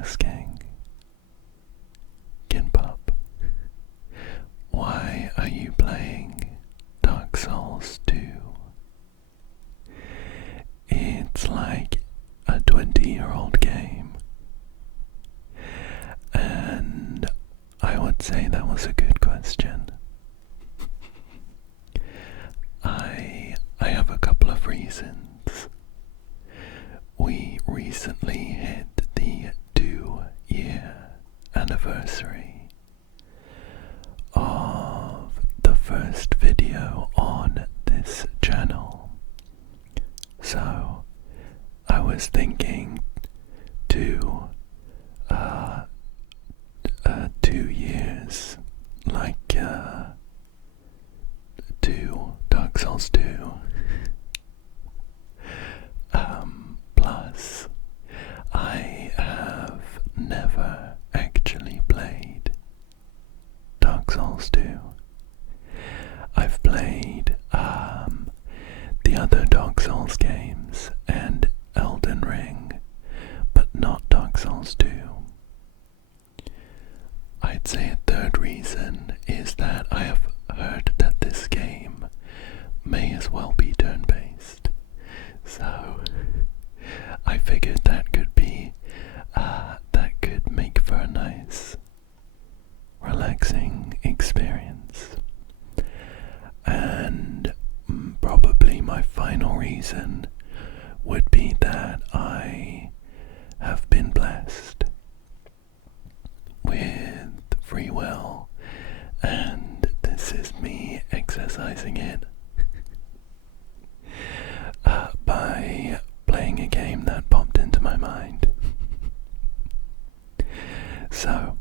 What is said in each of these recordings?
asking, Kinpop, why are you playing Dark Souls 2? It's like a 20-year-old game. And I would say that was a good question. I have a couple of reasons. We recently hit the 2-year anniversary of the first video on this channel. So I was thinking to 2 years, like 2 Dark Souls 2 plus I have never actually played Dark Souls 2. I've played the other Dark Souls games and Elden Ring, but not Dark Souls 2. I'd say a third reason is that I have heard that this game may as well be turn-based. So I figured that could be, that could make for a nice, relaxing experience. And probably my final reason would be that I have been blessed with free will, and this is me exercising it by playing a game that popped into my mind. So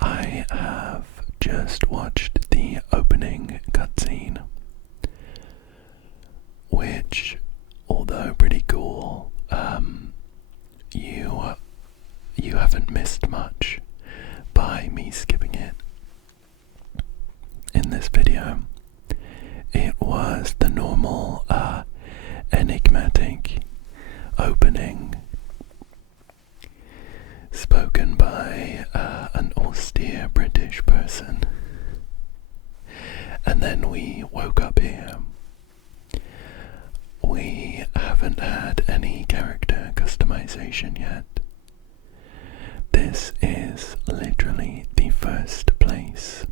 I have just watched the opening cutscene, which, although pretty cool, you haven't missed much by me skipping it. In this video, it was the normal, enigmatic opening spoken by an austere British person. And then we woke up here. We haven't had any character customization yet. This is literally the first place.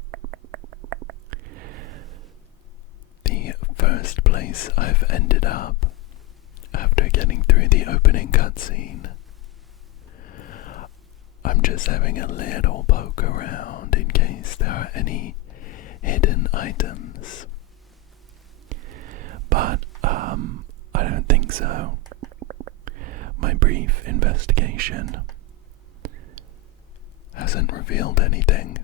The first place I've ended up after getting through the opening cutscene. I'm just having a little poke around in case there are any hidden items. But, I don't think so. My brief investigation hasn't revealed anything.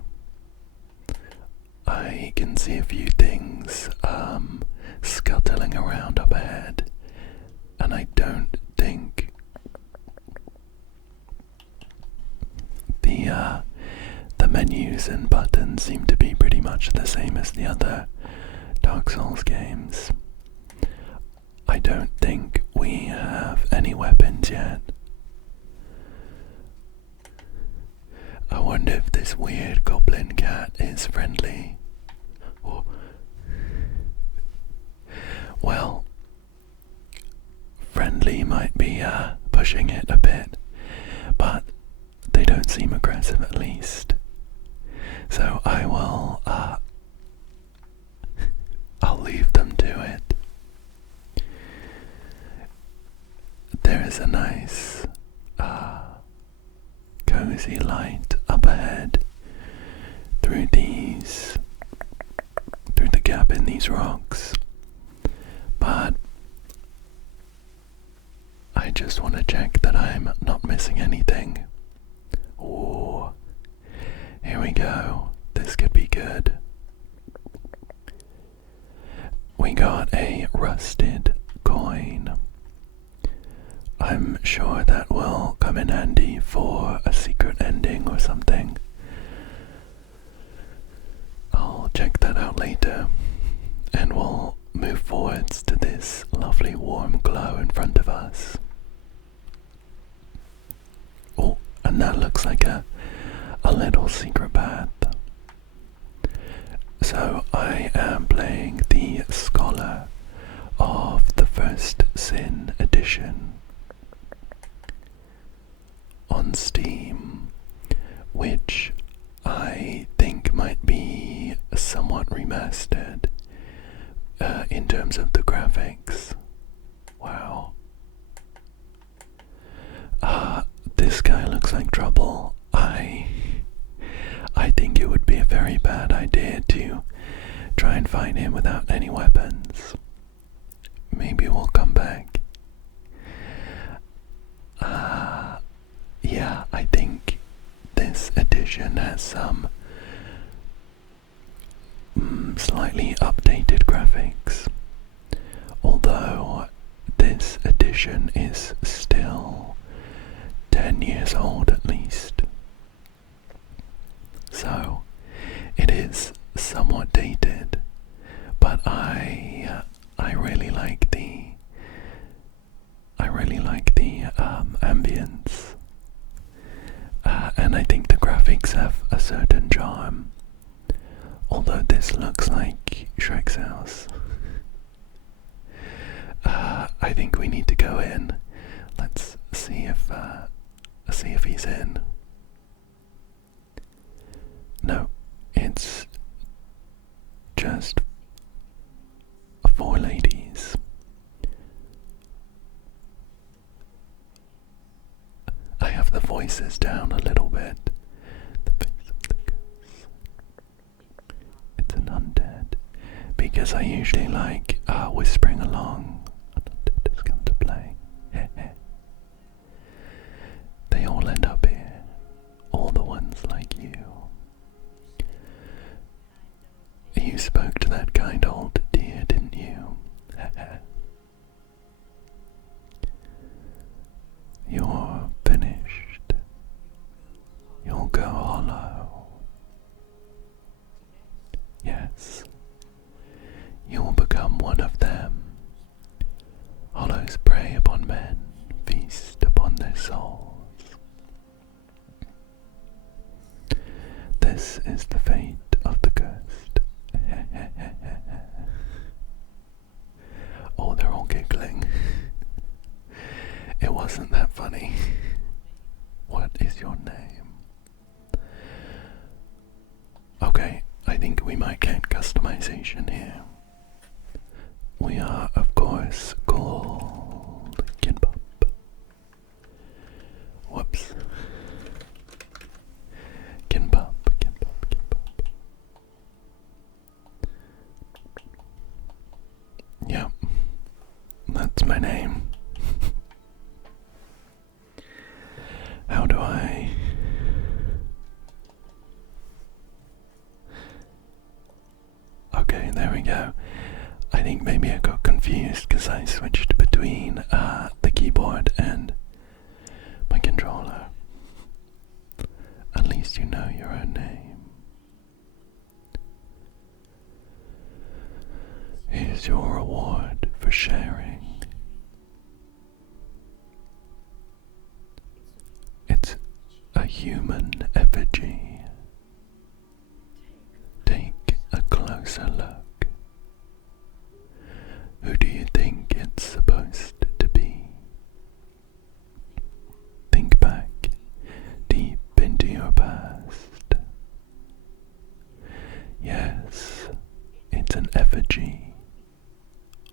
I can see a few things, scuttling around up ahead, and I don't think the menus and buttons seem to be pretty much the same as the other Dark Souls games. I don't think we have any weapons yet. I wonder if this weird goblin cat is friendly. Oh. Well, friendly might be pushing it a bit, but they don't seem aggressive at least. So I will, I'll leave them to it. There is a nice, cozy light up ahead through the gap in these rocks. But I just want to check that I'm not missing anything. Ooh, here we go. This could be good. We got a rusted coin. I'm sure that will come in handy for a secret ending or something. I'll check that out later, and we'll move forwards to this lovely warm glow in front of us. Oh, and that looks like a little secret path. So I am playing the Scholar of the First Sin edition on Steam, which I think might be somewhat remastered in terms of the graphics. Wow. This guy looks like trouble. I think it would be a very bad idea to try and fight him without any weapons. Maybe we'll come back. Yeah, I think this edition has some slightly updated graphics. Although this edition is still 10 years old at least. So it is somewhat dated, but I really like the ambience, and I think the graphics have a certain charm. Although this looks like Shrek's house. I think we need to go in. Let's see if he's in. No, it's just 4 ladies. I have the voices down a little bit. The face of the ghost. It's an undead. Because I usually like whispering along. An undead has come to play. They all end up here. All the ones like you. You spoke to that kind old dear, didn't you? You're finished. You'll go hollow. Yes. You will become one of them. Hollows prey upon men, feast upon their souls. This is the fate of the cursed. Oh, they're all giggling. It wasn't that funny. What is your name? Okay, I think we might get customization here. We are, of course, called Kinpop. Whoops. Kinpop. Yep, that's my name. How do I... Okay, there we go. I think maybe I got confused because I switched between the keyboard and my controller. At least you know your own name. Here's your reward for sharing. It's a human effigy. Take a closer look. Who do you think it's supposed to be? Think back deep into your past. Yes, it's an effigy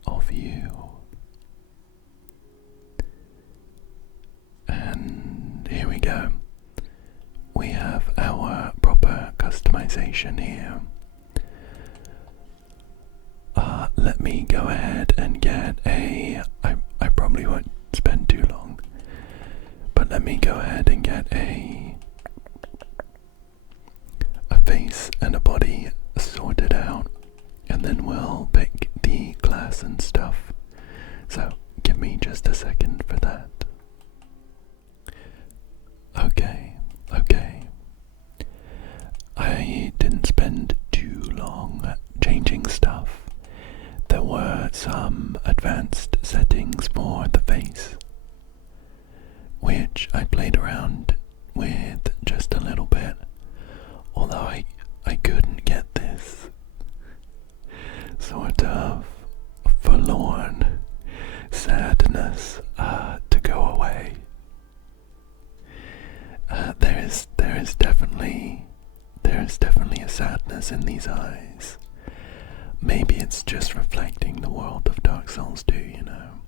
of you. And here we go. We have our proper customization here. Let me go ahead and get I probably won't spend too long, but let me go ahead and get a face and a body sorted out, and then we'll pick the class and stuff. So give me just a second for that. Okay. I didn't spend too long changing stuff. There were some advanced settings for the face, which I played around with just a little bit, although I couldn't get this sort of forlorn sadness to go away. There is definitely a sadness in these eyes. Maybe it's just reflecting the world of Dark Souls 2, you know.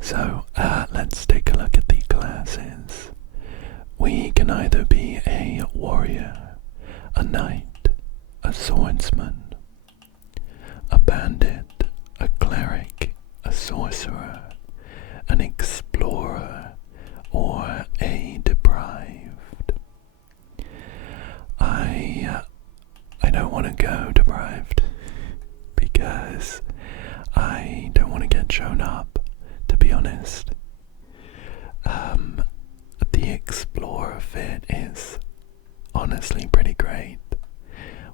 So, let's take a look at the classes. We can either be a warrior, a knight, a swordsman, a bandit, a cleric, a sorcerer, an explorer, or a deprived. I don't want to go deprived because I don't want to get shown up, to be honest. The explorer fit is honestly pretty great.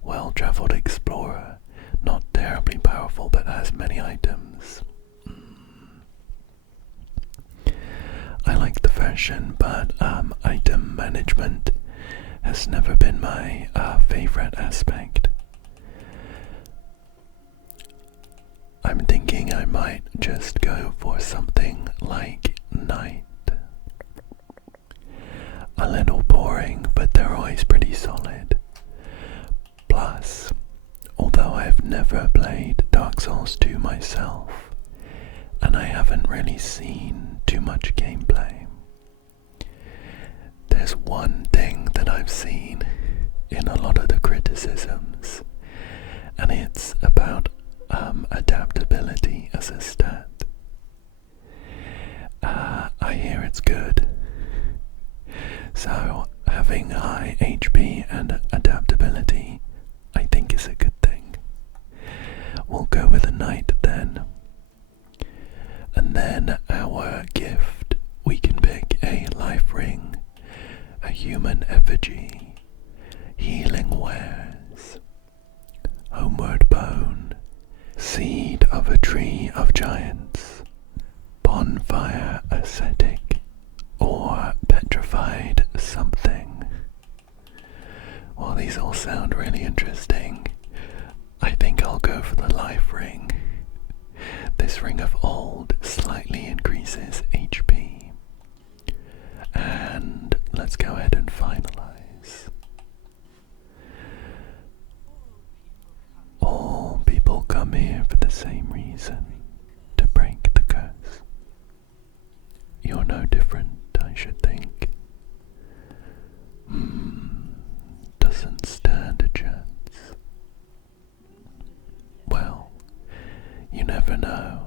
Well-traveled explorer, not terribly powerful but has many items. I like the fashion, but item management has never been my favorite aspect. I'm thinking I might just go for something like Knight. A little boring, but they're always pretty solid. Plus, although I've never played Dark Souls 2 myself, and I haven't really seen too much gameplay, there's one thing that I've seen in a lot of the criticisms, and it's about adaptability as a stat. I hear it's good. So having high HP and adaptability, I think, is a good thing. We'll go with a knight then. And then our gift, we can pick a life ring, a human effigy, healing wares, homeward bone, seed of a tree of giants, bonfire ascetic, or petrified something. Well, these all sound really interesting. I think I'll go for the life ring. This ring of old slightly increases HP. And let's go ahead and finalize. All people come here for the same reason, to break the curse. You're no different, I should think. Doesn't stand a chance. Well, you never know.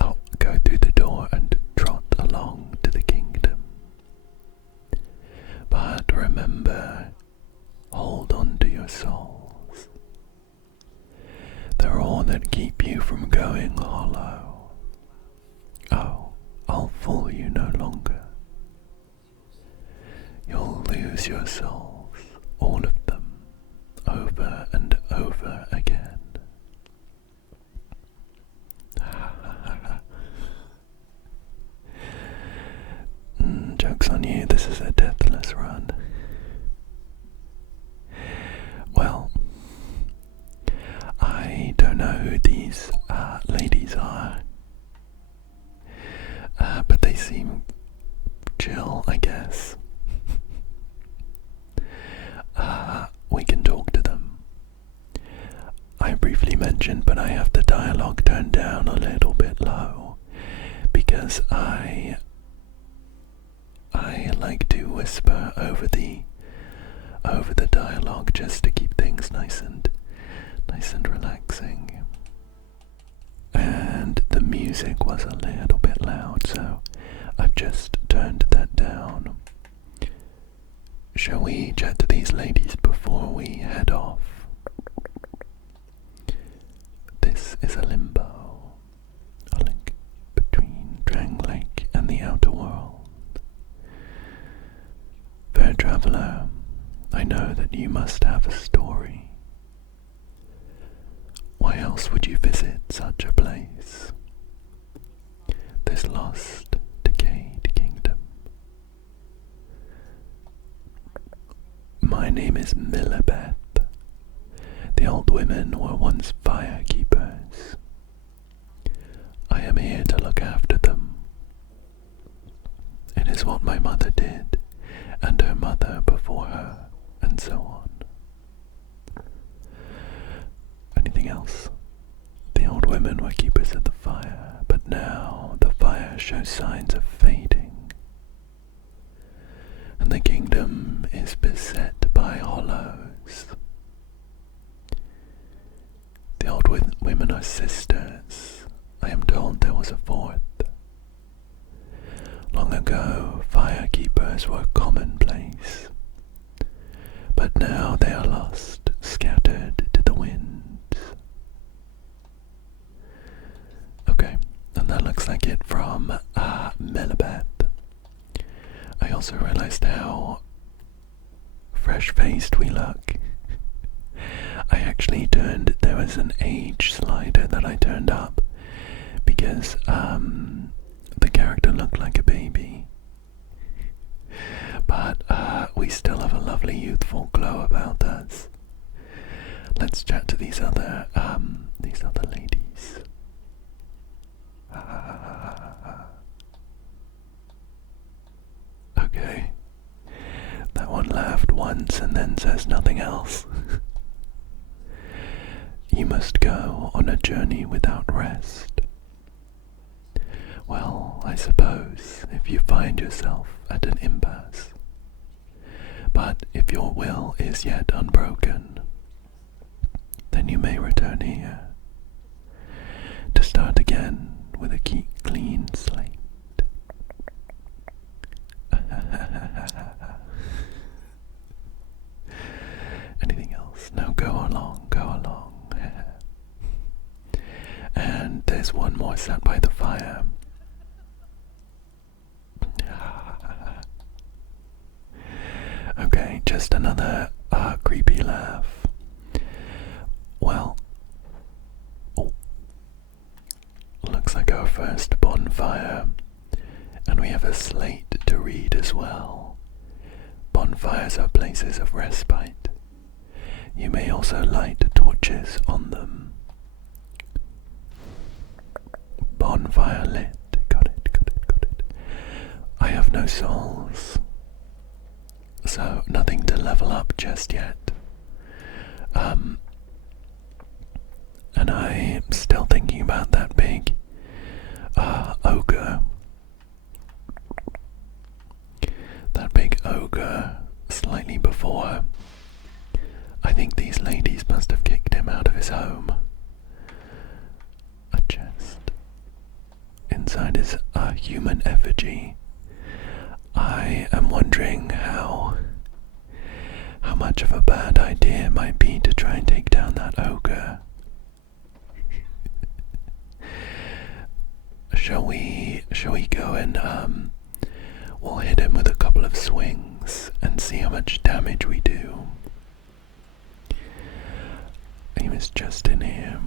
I'll go through the door and trot along to the kingdom. But remember, hold on to your souls. They're all that keep you from going hollow. Oh, I'll fool you no longer. You'll lose your souls, all of them, over and over again. Joke's on you, this is a deathless run. Well, I don't know who these ladies are, but they seem chill, I guess. We can talk to them. I briefly mentioned, but I have the dialogue turned down a little bit low because I like to whisper over the dialogue just to keep things nice and relaxing. And the music was a little bit loud, so I've just turned that down. Shall we chat to these ladies before we head off? This is a limbo, a link between Drangleic and the outer world. Fair traveller, I know that you must have a story. else would you visit such a place? This lost, decayed kingdom. My name is Millibeth. The old women were once firekeepers. I am here to look after them. It is what my mother did, and her mother before her, and so on. Anything else? The old women were keepers of the fire, but now the fire shows signs of fading, and the kingdom is beset by hollows. The old women are sisters. I am told there was a fourth. Long ago, firekeepers were commonplace, but now they are lost, scattered to the winds. Okay, and that looks like it from Millibeth. I also realized how fresh-faced we look. I actually there was an age slider that I turned up because the character looked like a baby. But we still have a lovely youthful glow about us. Let's chat to these other ladies. Okay. That one laughed once and then says nothing else. You must go on a journey without rest. Well, I suppose if you find yourself at an impasse. But if your will is yet unbroken, then you may return here to start again with a clean slate. Anything else? No, go along, go along. And there's one more sat by the fire. Okay, just another creepy laugh. Well, looks like our first bonfire, and we have a slate to read as well. Bonfires are places of respite. You may also light torches on them. Bonfire lit. Got it. I have no souls, so nothing to level up just yet. And I'm still thinking about that big ogre. That big ogre slightly before. I think these ladies must have kicked him out of his home. A chest. Inside is a human effigy. I am wondering how much of a bad idea it might be to try and take down that ogre. Shall we go and we'll hit him with a couple of swings and see how much damage we do. He was just in here.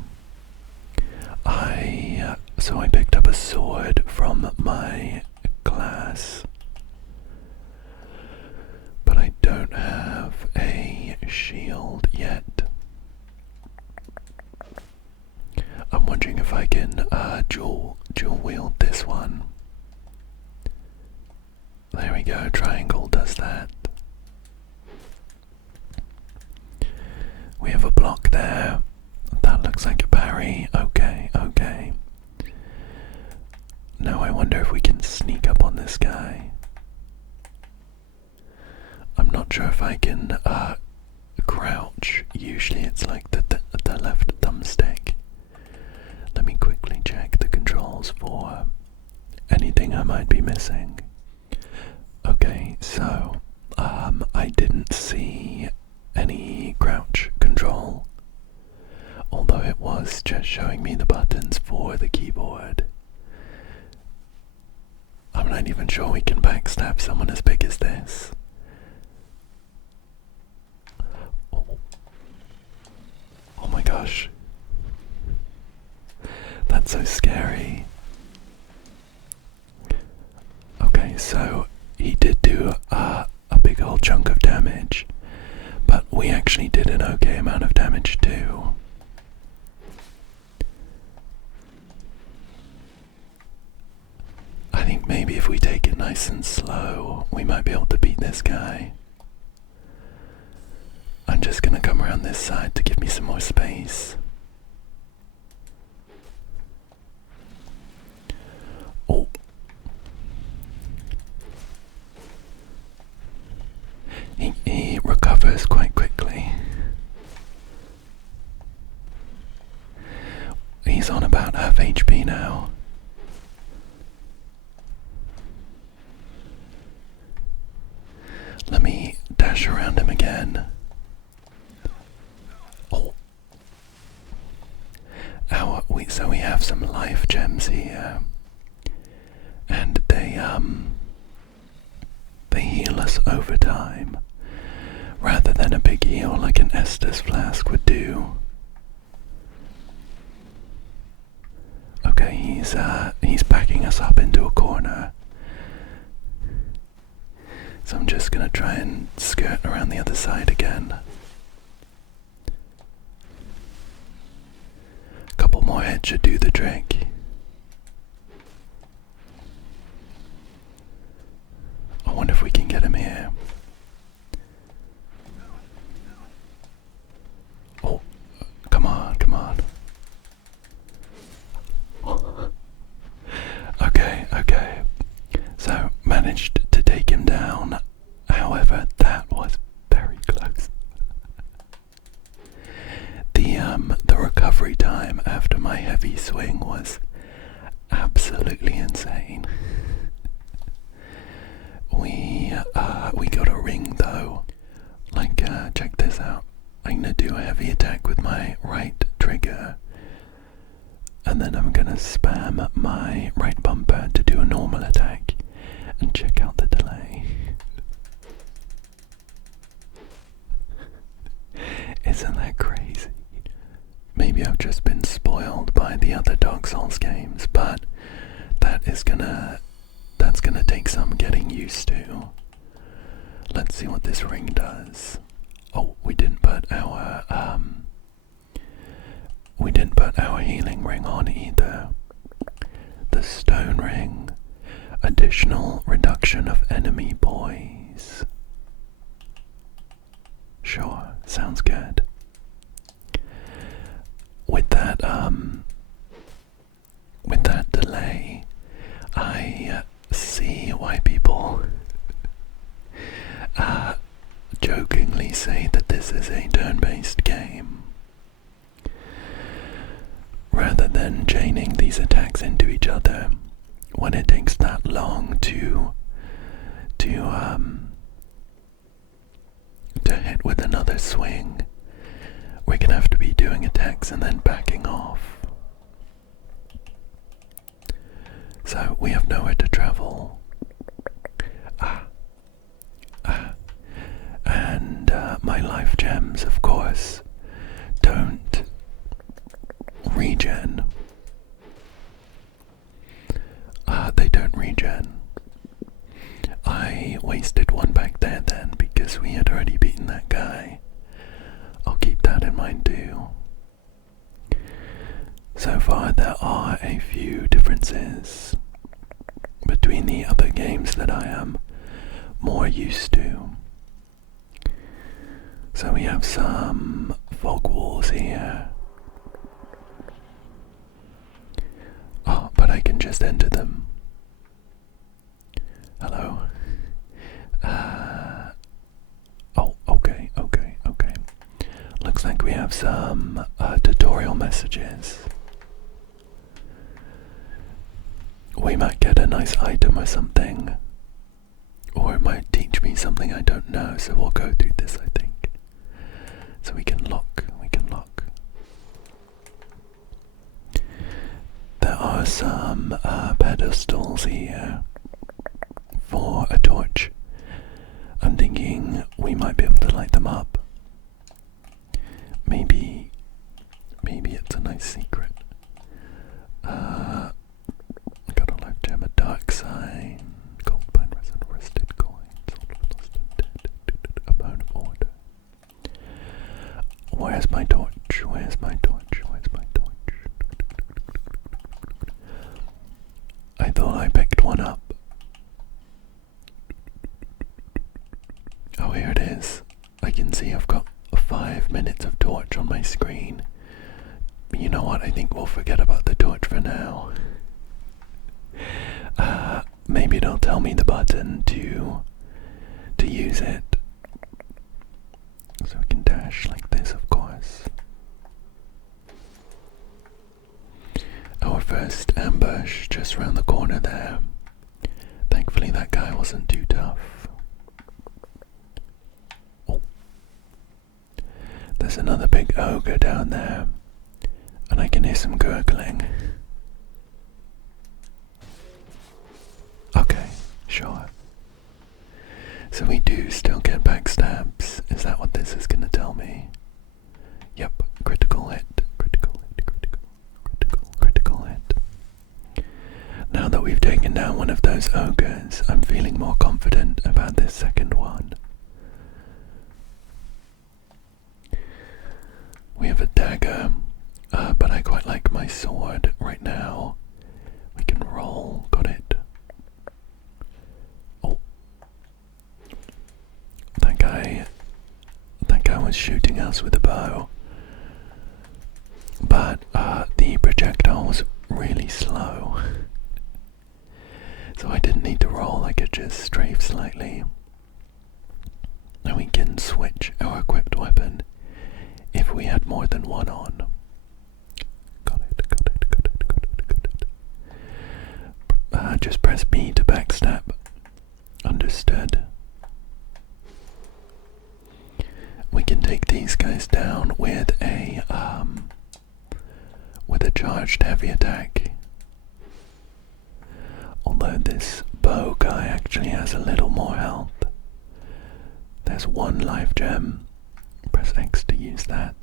So I picked up a sword from my class, but I don't have a shield yet. I'm wondering if I can dual wield this one. There we go, triangle does that. We have a block there. That looks like a parry. Okay. Now I wonder if we can sneak up on this guy. I'm not sure if I can crouch. Usually it's like the left thumbstick. Let me quickly check the controls for anything I might be missing. Okay, so I didn't see any crouch control, although it was just showing me the buttons for the keyboard. I'm not even sure we can backstab someone as big as this. Oh my gosh. That's so scary. Okay, so he did do a big old chunk of damage, but we actually did an okay amount of damage too. I think maybe if we take it nice and slow, we might be able to beat this guy. I'm just gonna come around this side to give me some more space. Oh. He recovers quite quickly. He's on about half HP now. Let me dash around him again. Oh. So we have some life gems here. And they heal us over time, rather than a big heal like an Estus flask would do. Okay, he's backing us up into a corner. So I'm just gonna try and skirt around the other side again. A couple more hits should do the trick. I wonder if we can get him here. Oh, come on, come on. Okay. So, managed to take him down. However, that was very close. The recovery time after my heavy swing was absolutely insane. We got a ring though. Check this out. I'm gonna do a heavy attack with my right trigger, and then I'm gonna spam my right bumper to do a normal attack, and check out the delay. Isn't that crazy? Maybe I've just been spoiled by the other Dark Souls games, but that's gonna take some getting used to. Let's see what this ring does. Oh, we didn't put our healing ring on either. The stone ring. Additional reduction of enemy boys. Sure, sounds good. With that delay, I see why people jokingly say that this is a turn-based game. Rather than chaining these attacks into each other, when it takes that long to hit with another swing, we're gonna have to be doing attacks and then backing off. So we have nowhere to travel. And my life gems, of course, don't regen. They don't regen. I wasted one back there then because we had already beaten that guy. I'll keep that in mind too. So far there are a few differences between the other games that I am more used to. So we have some fog walls here. Oh, but I can just enter them. Hello? Oh, okay. Looks like we have some tutorial messages. We might get a nice item or something. Or it might teach me something I don't know, so we'll go through this, I think. So we can lock. There are some pedestals here for a torch. I'm thinking we might be able to light them up. Maybe it's a nice secret. my torch? Where's my torch? Where's my torch? I thought I picked one up. Oh, here it is. I can see I've got 5 minutes of torch on my screen. But you know what? I think we'll forget about the torch for now. Maybe it'll tell me the button to use it. So we can dash like this, of course. Our first ambush just round the corner there. Thankfully that guy wasn't too tough. Oh. There's another big ogre down there, and I can hear some gurgling. Okay, sure. So we do still get backstabs. Is that what this is going to tell me? Yep, critical hit, critical hit, critical hit. Now that we've taken down one of those ogres, I'm feeling more confident about this second one. We have a dagger, but I quite like my sword right now. We can roll, got it. Oh. That guy was shooting us with a bow. But the projectile was really slow. So I didn't need to roll, I could just strafe slightly. And we can switch our equipped weapon if we had more than one on. Got it. Just press B to backstab. Understood. We can take these guys down with a charged heavy attack. Although this bow guy actually has a little more health. There's one life gem. Press X to use that.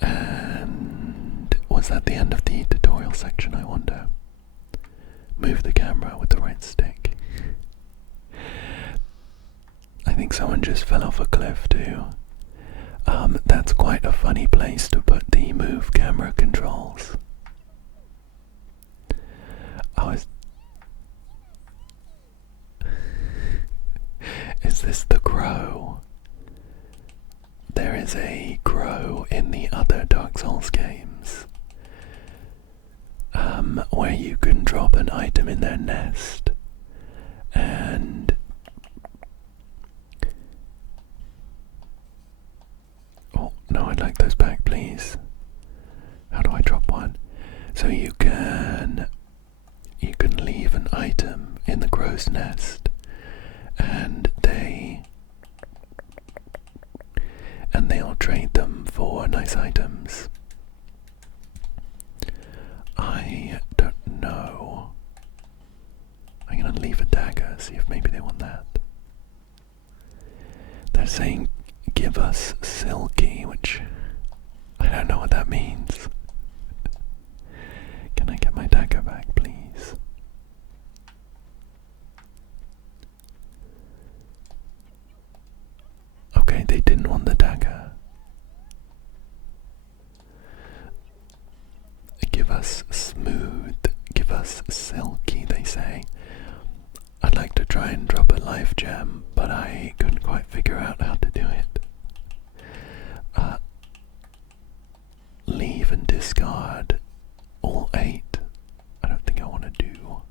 And was that the end of the tutorial section, I wonder? Move the camera with the right stick. I think someone just fell off a cliff too. That's quite a funny place to put the move camera controls. Is this the crow? There is a crow in the other Dark Souls games, where you can drop an item in their nest, and oh no, I'd like those back, please. How do I drop one? So you can leave an item in the crow's nest, and they'll trade them for nice items. I don't know. I'm gonna leave a dagger, see if maybe they want that. They're saying give us silky, which I don't know what that means. Can I get my dagger back, please? Okay, they didn't want the dagger. Give us smooth, give us silky, they say. I'd like to try and drop a life gem, but I couldn't quite figure out how to do it. Leave and discard all 8. I don't think I want to do.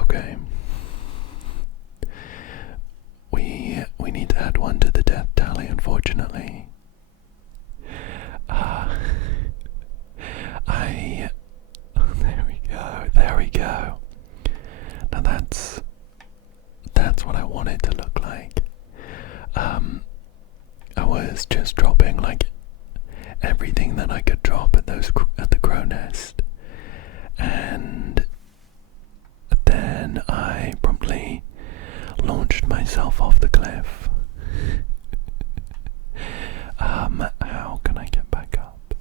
Okay. We need to add one to the death tally, unfortunately. There we go. Now that's what I want it to look like. I was just dropping like everything that I could drop at the crow nest, and myself off the cliff. How can I get back up?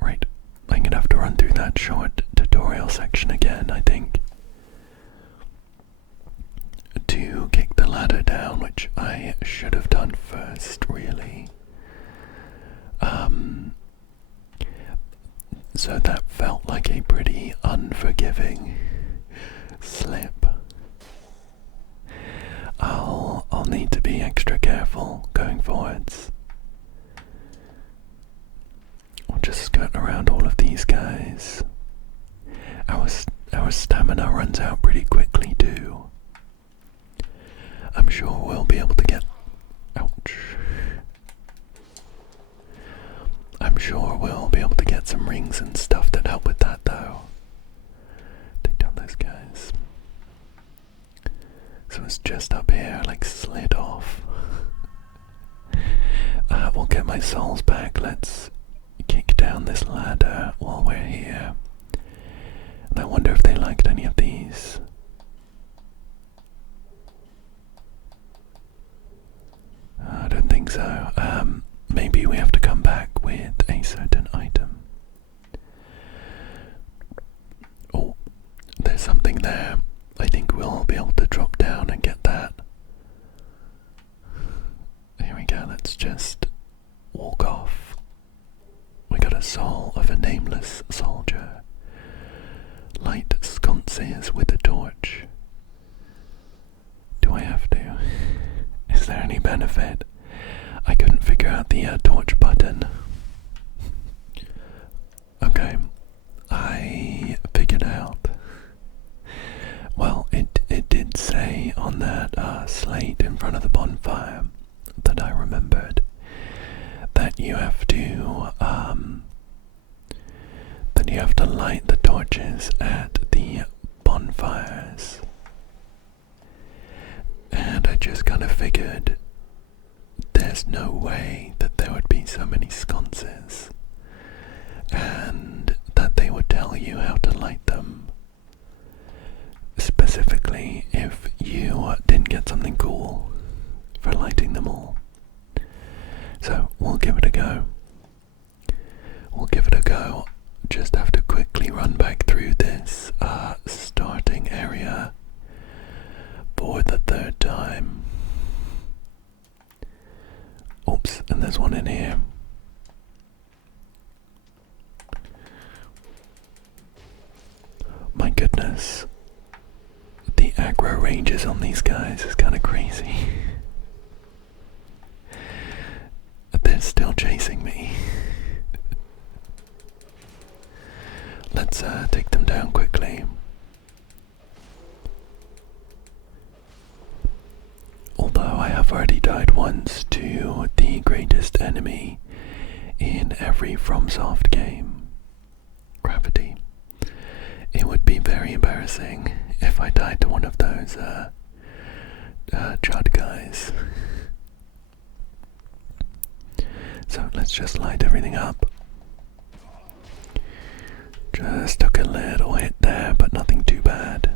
Right, I'm gonna have to run through that short tutorial section again, I think, to kick the ladder down, which I should have done first, really. So that felt like a pretty unforgiving slip. I'll need to be extra careful going forwards. We'll just skirt around all of these guys. Our stamina runs out pretty quickly too. I'm sure we'll be able to get... Ouch. I'm sure we'll be able to get some rings and stuff that help with that though. Take down those guys. So it's just up here, like slid off. We'll get my souls back. Let's kick down this ladder while we're here. And I wonder if they liked any of these. I don't think so. Maybe we have to come back with a certain item. Oh, there's something there. I think we'll be able to drop down and get that. Here we go, let's just walk off. We got a soul of a nameless soldier. Light sconces with a torch. Do I have to? Is there any benefit? I couldn't figure out the torch button. Okay, I figured out. Well, it did say on that slate in front of the bonfire that I remembered that you have to light the torches at the bonfires. And I just kind of figured there's no way that there would be so many sconces and that they would tell you how to light them. Specifically if you didn't get something cool for lighting them all. So we'll give it a go. Just have to quickly run back through this starting area for the third time. Oops, and there's one in here. My goodness. The aggro ranges on these guys is kind of crazy. They're still chasing me. Let's take them down quickly. Although I have already died once to the greatest enemy in every Fromsoft game, gravity. It would be very embarrassing if I died to one of those Chud guys. So let's just light everything up. Just took a little hit there, but nothing too bad.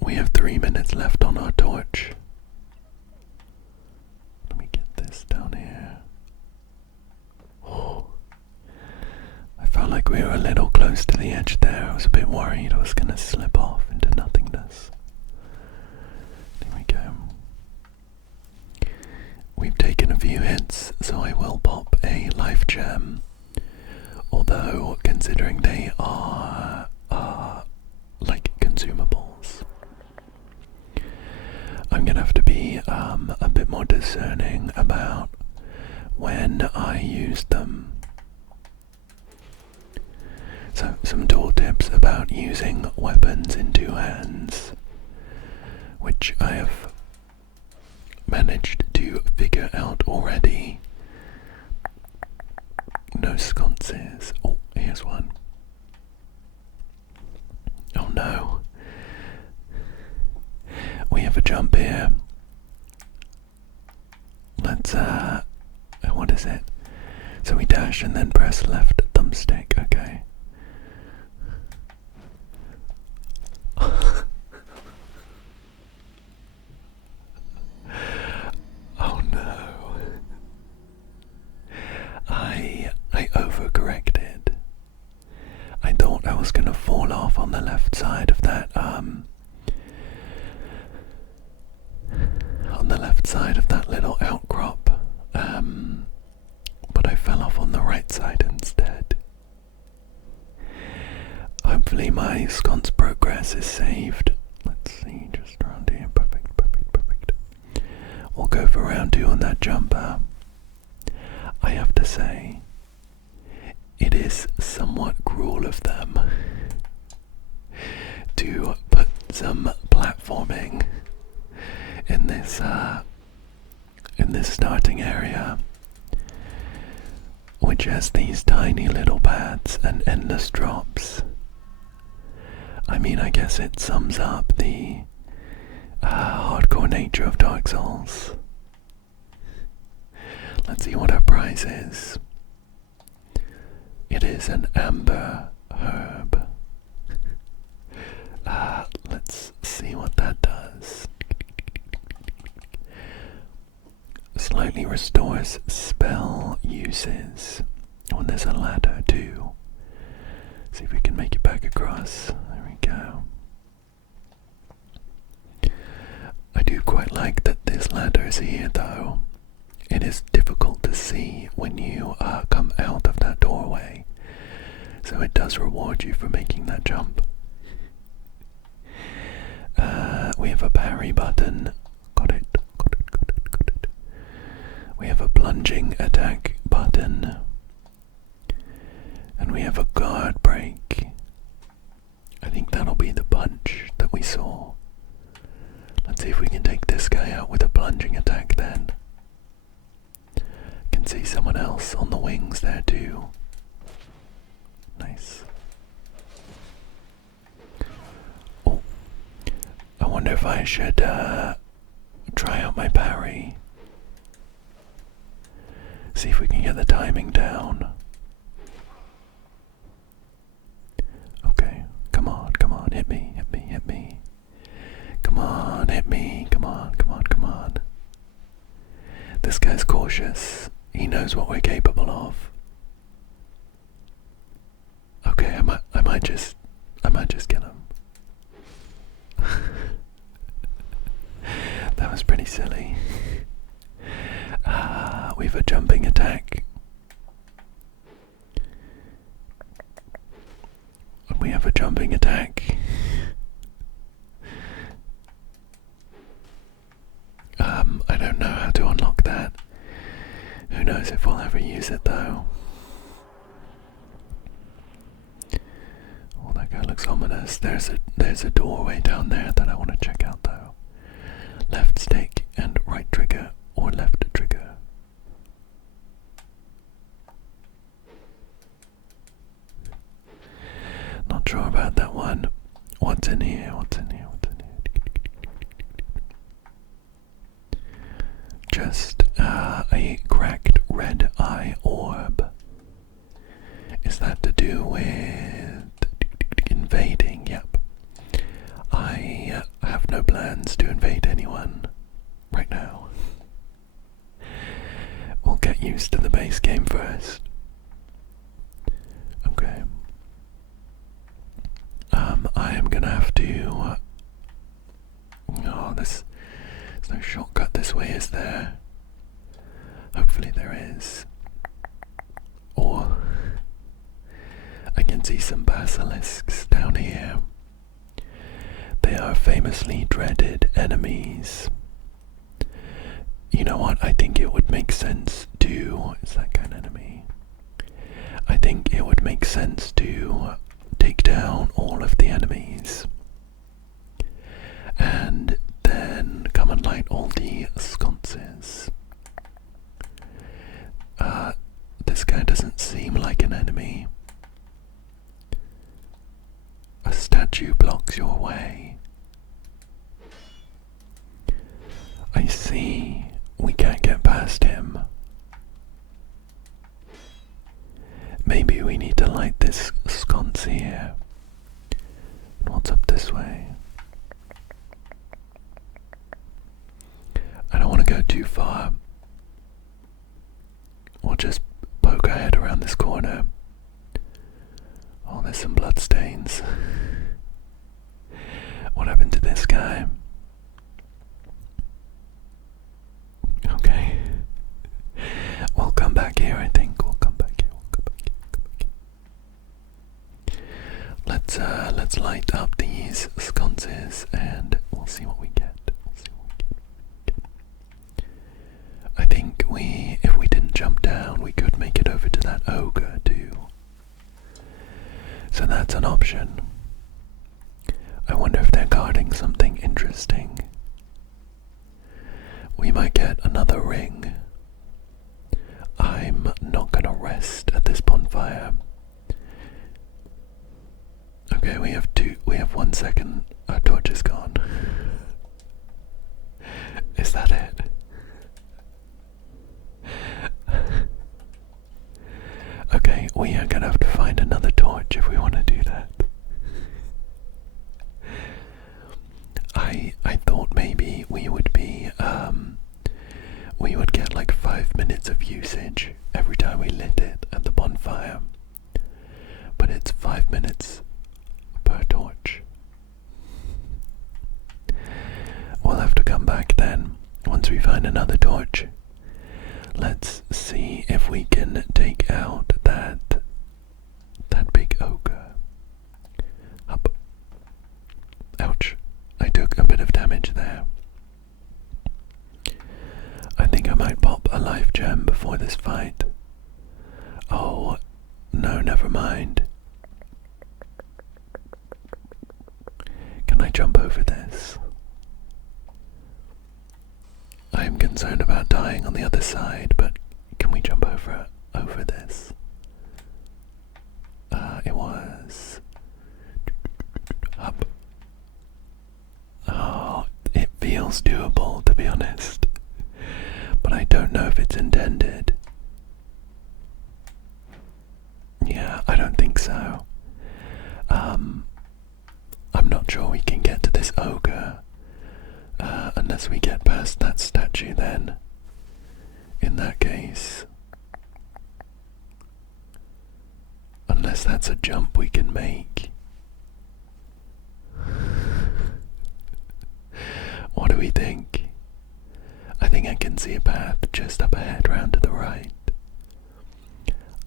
We have 3 minutes left on our torch. Let me get this down here. Oh, I felt like we were a little close to the edge there. I was a bit worried I was going to slip off into nothingness. There we go. We've taken a few hits, so I will pop a life gem. Although, considering they are like consumables, I'm gonna have to be a bit more discerning about when I use them. So, some tool tips about using weapons in two hands, which I have managed to figure out already. No sconces. Oh, here's one. Oh no. We have a jump here. Let's, what is it? So we dash and then press left thumbstick, okay. on the left side of that, little outcrop, but I fell off on the right side instead. Hopefully my sconce progress is saved. Let's see, just around here. Perfect, perfect, perfect. We'll go for round 2 on that jumper. I have to say, it is somewhat cruel of them to put some platforming in this starting area, which has these tiny little pads and endless drops. I mean, I guess it sums up the hardcore nature of Dark Souls. Let's see what our prize is. It is an amber herb. Let's see what that does. Slightly restores spell uses. Oh, and there's a ladder too. See if we can make it back across. There we go. I do quite like that this ladder is here though. It is difficult to see when you come out of that doorway, so it does reward you for making that jump. We have a parry button. Got it, got it, got it, got it. We have a plunging attack button. And we have a guard break. I think that'll be the punch that we saw. Let's see if we can take this guy out with a plunging attack then. Can see someone else on the wings there too. Nice. Oh, I wonder if I should try out my parry. See if we can get the timing down. Okay, come on, hit me, hit me, hit me. Come on, hit me, come on, come on, come on. This guy's cautious. He knows what we're capable of. Okay, I might just get him. That was pretty silly. We have a jumping attack. We have a jumping attack. I don't know how to unlock that. Who knows if we'll ever use it though. Oh, that guy looks ominous. There's a doorway down there that I want to check out though. Left stick and right trigger, or left trigger. Not sure about that one. What's in here? What's in here? What's in here? Just a cracked red eye orb. Is that to do with invading? Yep. I have no plans to invade anyone right now. We'll get used to the base game first. Okay. I am gonna have to. Oh, there's no shortcut this way, is there? Hopefully there is. Or I can see some basilisks down here. They are famously dreaded enemies. You know what? I think it would make sense to. Is that kind of enemy? I think it would make sense to take down all of the enemies and then come and light all the sconces. This guy doesn't seem like an enemy. A statue blocks your way. I see. We can't get past him. Maybe we need to light this sconce here. What's up this way? I don't want to go too far. We'll just poke our head around this corner. Oh, there's some blood stains. What happened to this guy? Okay. We'll come back here, I think. We'll come back here. Let's light up these sconces and we'll see what we get. I think if we didn't jump down, we could make it over to that ogre too. So that's an option. I wonder if they're guarding something interesting. We might get another ring. I'm not gonna rest at this bonfire. Okay, we have 1 second. Our torch is gone. Is that it? Okay, we are gonna have to find another torch if we want to do that. I thought maybe we would get like 5 minutes of usage every time we lit it at the bonfire, but it's 5 minutes per torch. We'll have to come back then once we find another torch. Let's see if we can take out that big ogre. Up. Ouch. I took a bit of damage there. I think I might pop a life gem before this fight. Oh, no, never mind. Can I jump over this? I am concerned about dying on the other side, but can we jump over this? It was up. Oh, it feels doable, to be honest, but I don't know if it's intended. Yeah, I don't think so. I'm not sure we can get to this ogre unless we get past that statue then. In that case, unless that's a jump we can make. What do we think? I think I can see a path just up ahead round to the right.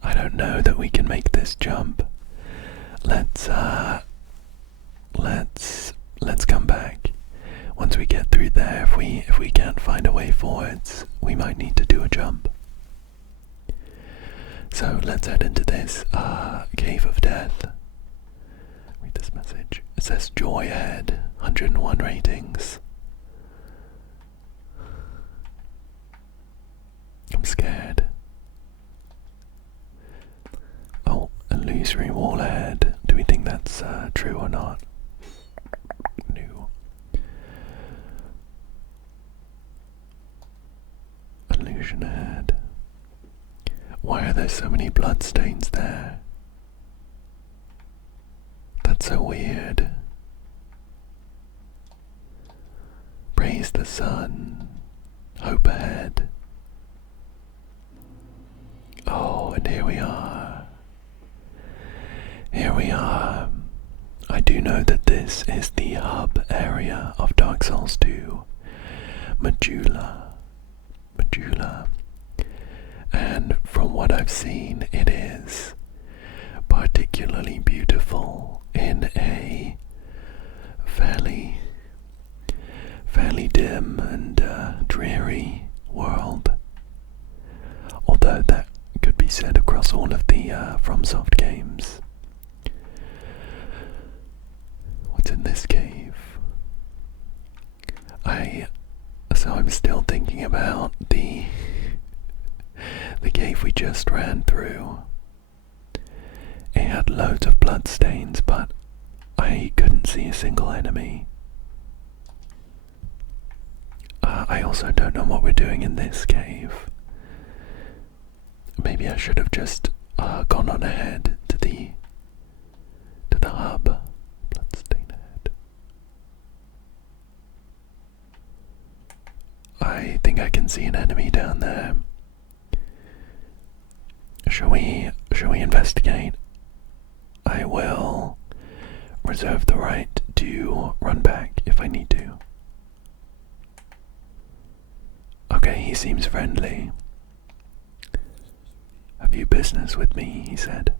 I don't know that we can make this jump. Let's come back. Once we get through there, if we can't find a way forwards, we might need to do a jump. So let's head into this cave of death. Read this message. It says joy ahead, 101 ratings. I'm scared. Oh, illusory wall ahead. Do we think that's true or not? No. Illusion ahead. Why are there so many bloodstains there? That's so weird. Praise the sun. Hope ahead. Oh, and here we are. Here we are. I do know that this is the hub area of Dark Souls 2. Majula. And from what I've seen, it is particularly beautiful in a fairly dim and dreary world. Although that could be said across all of the Fromsoft games. What's in this cave? So I'm still thinking about the cave we just ran through. It had loads of bloodstains, but I couldn't see a single enemy. I also don't know what we're doing in this cave. Maybe I should have just gone on ahead to the hub. Bloodstain ahead. I think I can see an enemy down there. Shall we investigate? I will reserve the right to run back if I need to. Okay, he seems friendly. Have you business with me? He said.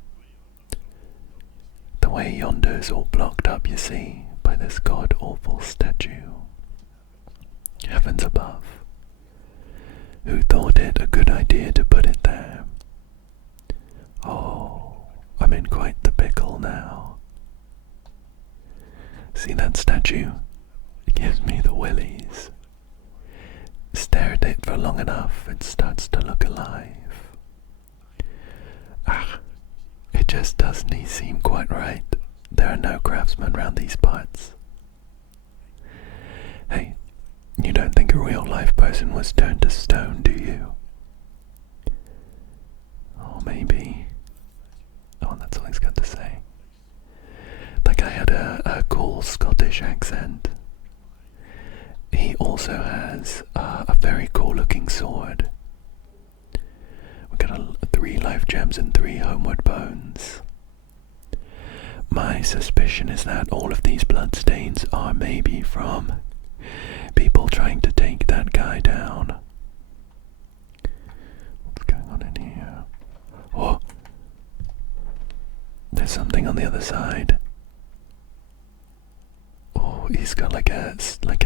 The way yonder's all blocked up, you see, by this god-awful statue. Heavens above. Who thought it a good idea to put it there? Oh, I'm in quite the pickle now. See that statue? It gives me the willies. Stare at it for long enough, it starts to look alive. Ah, it just doesn't seem quite right. There are no craftsmen round these parts. Hey, you don't think a real-life person was turned to stone, do you? Oh, maybe. Oh, that's all he's got to say. That guy had a cool Scottish accent. He also has a very cool-looking sword. We got 3 life gems and 3 homeward bones. My suspicion is that all of these bloodstains are maybe from people trying to take that guy down. What's going on in here? Oh! There's something on the other side. Oh, he's got like a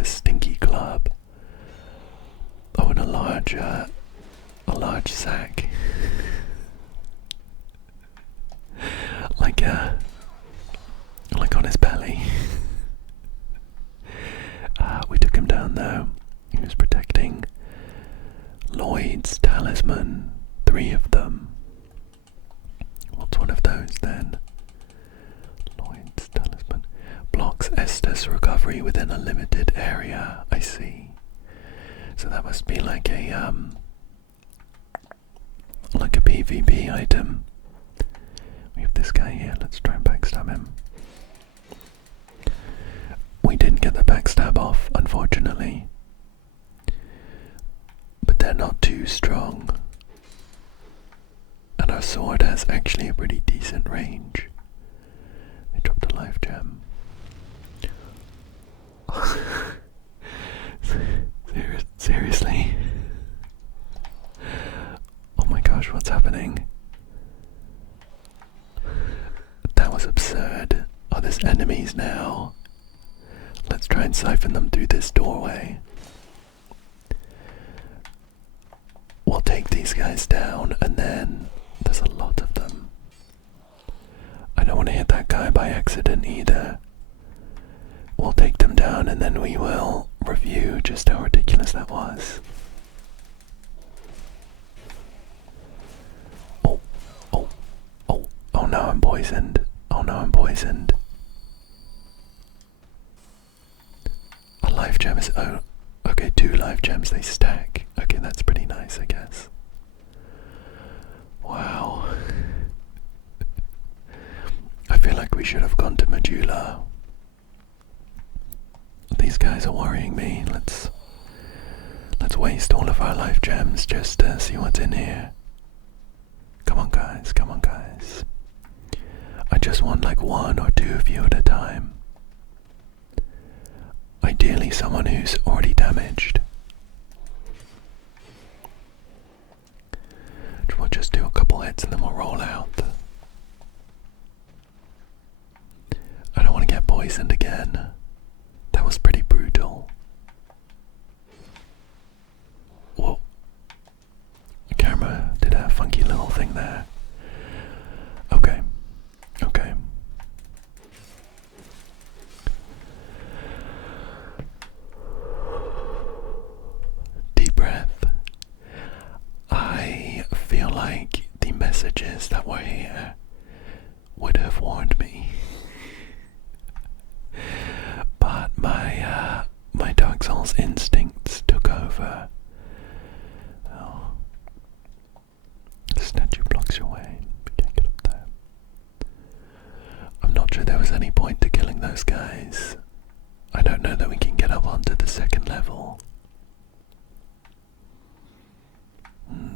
stinky club. Oh, and a large sack. like on his belly. We took him down though. He was protecting Lloyd's talisman. 3 of them. What's one of those then? Lloyd's talisman. Blocks Estes recovery within a limited area. I see. So that must be like a PvP item. We have this guy here. Let's try and backstab him. We didn't get the backstab off, unfortunately. But they're not too strong. And our sword has actually a pretty decent range. I dropped a life gem. Seriously? Oh my gosh, what's happening? That was absurd. Oh, there's enemies now. Let's try and siphon them through this doorway. We'll take these guys down, and then there's a lot of them. I don't want to hit that guy by accident either. We'll take them down, and then we will review just how ridiculous that was. Oh no, I'm poisoned. Oh no, I'm poisoned. A life gem is... oh, okay, 2 life gems, they stack. Okay, that's pretty nice, I guess. Wow. I feel like we should have gone to Majula. These guys are worrying me. Let's waste all of our life gems just to see what's in here. Come on guys, come on guys. I just want like 1 or 2 of you at a time. Ideally someone who's already damaged. We'll just do a couple hits and then we'll roll out. I don't want to get poisoned again. That was pretty brutal. Whoa. The camera did a funky little thing there. Okay. Okay. Deep breath. I feel like the messages that were here would have warned me. But my Dark Souls instincts took over. Oh. The statue blocks your way. We can't get up there. I'm not sure there was any point to killing those guys. I don't know that we can get up onto the 2nd level.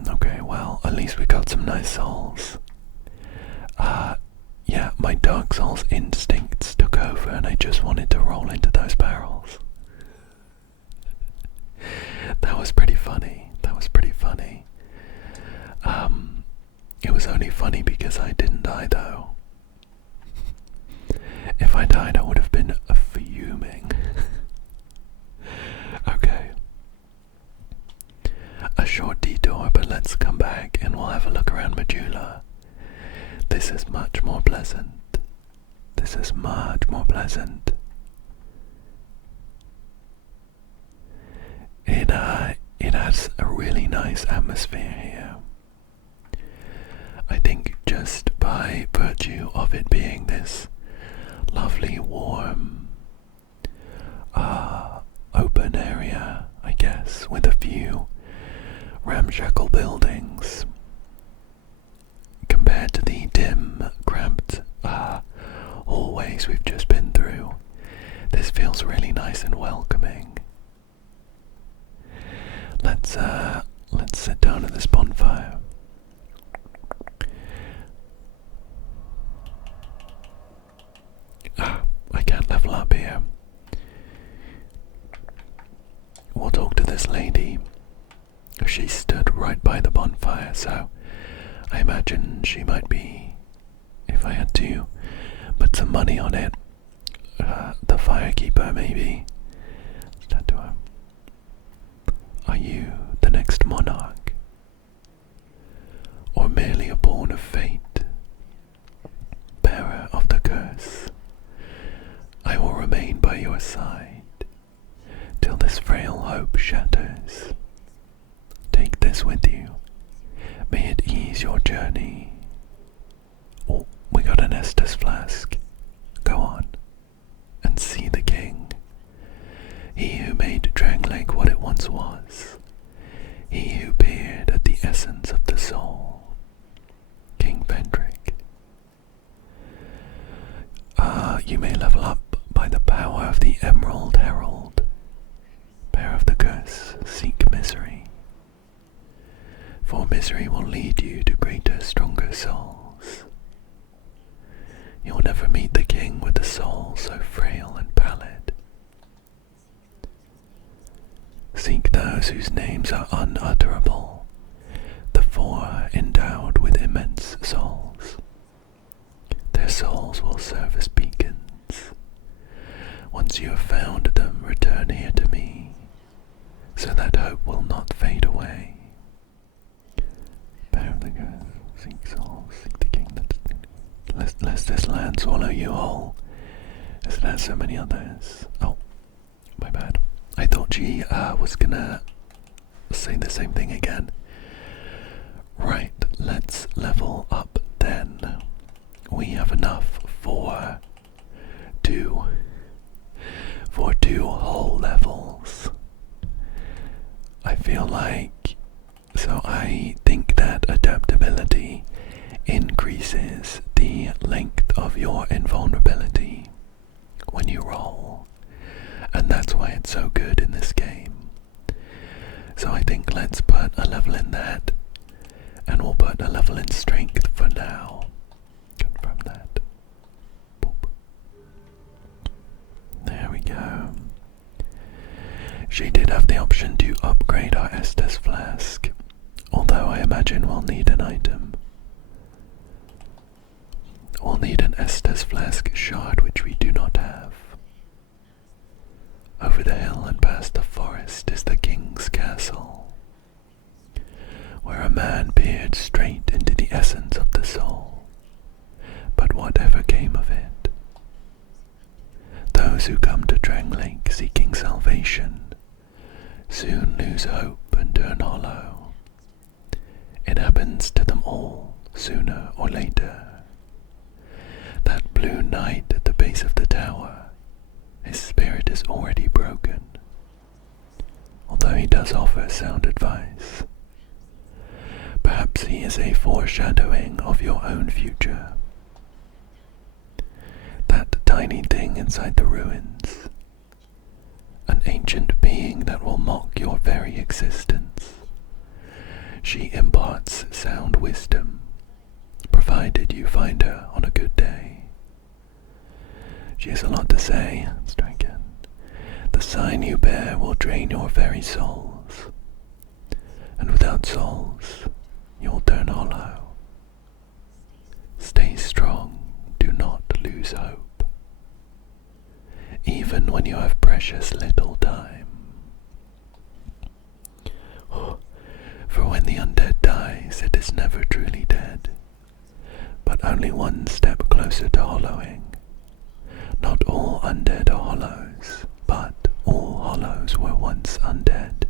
Okay, well, at least we got some nice souls. Yeah, my Dark Souls instincts took over and I just wanted to roll really funny because I didn't die though. If I died, I would have been fuming. Okay. A short detour, but let's come back and we'll have a look around Majula. This is much more pleasant. This is much more pleasant. It has a really nice atmosphere here. I think just by virtue of it being this lovely, warm, open area, I guess, with a few ramshackle buildings, compared to the dim, cramped hallways we've just been through, this feels really nice and welcoming. Let's sit down at this bonfire. I can't level up here. We'll talk to this lady. She stood right by the bonfire, so I imagine she might be, if I had to put some money on it, the firekeeper maybe. Let's chat to her. Are you the next monarch? Or merely a pawn of fate? Bearer of the curse? I will remain by your side till this frail hope shatters. Take this with you. May it ease your journey. Oh, we got an Estus flask. Go on and see the king. He who made Drangleic what it once was. He who peered at the essence of the soul. King Vendrick. You may level up by the power of the Emerald Herald. Bear of the curse, seek misery. For misery will lead you to greater, stronger souls. You will never meet the king with a soul so frail and pallid. Seek those whose names are unutterable, the four endowed with immense souls. Their souls will serve as beacons. Once you have found them, return here to me, so that hope will not fade away. Bear of the curse, seek souls, seek the king lest this land swallow you whole, as it has so many others. Oh, my bad. I thought she was gonna say the same thing again. Right, let's level up then. We have enough for two whole levels. I feel like, so I think that adaptability increases the length of your invulnerability when you roll, and that's why it's so good in this game. So I think let's put a level in that, and we'll put a level in strength for now. Confirm that. Boop. There we go. She did have the option to upgrade our Estus flask, although I imagine we'll need an item. We'll need an Estus flask shard, which we do not have. Over the hill and past the forest is the king's castle, where a man peered straight into the essence of the soul. But whatever came of it? Those who come to Drangleic seeking salvation soon lose hope and turn hollow. It happens to them all, sooner or later. That blue knight at the base of the tower, his spirit is already broken, although he does offer sound advice. Perhaps he is a foreshadowing of your own future. That tiny thing inside the ruins, an ancient being that will mock your very existence. She imparts sound wisdom, provided you find her on a good day. She has a lot to say. Let's try again. The sign you bear will drain your very souls, and without souls, you'll turn hollow. lose hope, even when you have precious little time. For when the undead dies, it is never truly dead, but only one step closer to hollowing. Not all undead are hollows, but all hollows were once undead.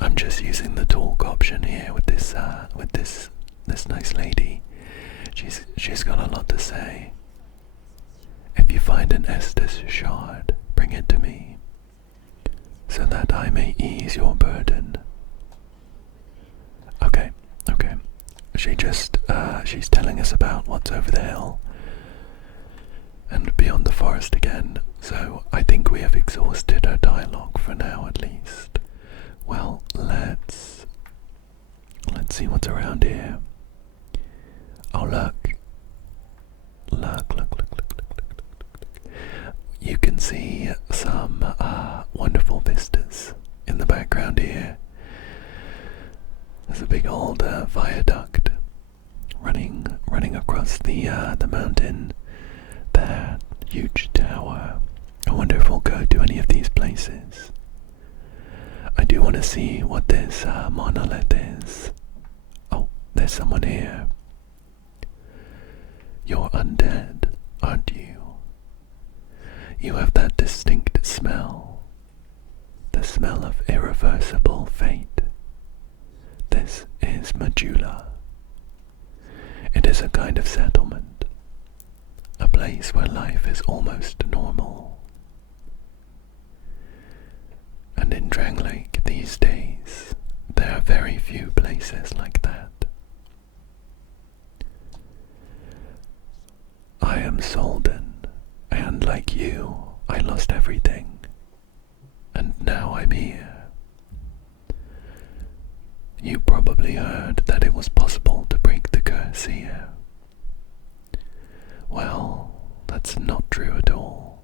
I'm just using the talk option here with this nice lady. She's got a lot to say. If you find an Estus shard, bring it to me, so that I may ease your burden. Okay. She's telling us about what's over the hill and beyond the forest again, so I think we have exhausted her dialogue for now at least. Well, let's see what's around here. Oh, look. You can see some wonderful vistas in the background here. There's a big old viaduct running across the mountain. That huge tower. I wonder if we'll go to any of these places. I do want to see what this monolith is. Oh, there's someone here. You're undead, aren't you? You have that distinct smell. The smell of irreversible fate. This is Majula. It is a kind of settlement. A place where life is almost normal. And in Drangleic these days, there are very few places like that. I am Solden, and like you, I lost everything. And now I'm here. You probably heard that it was possible to break the curse here. Well, that's not true at all.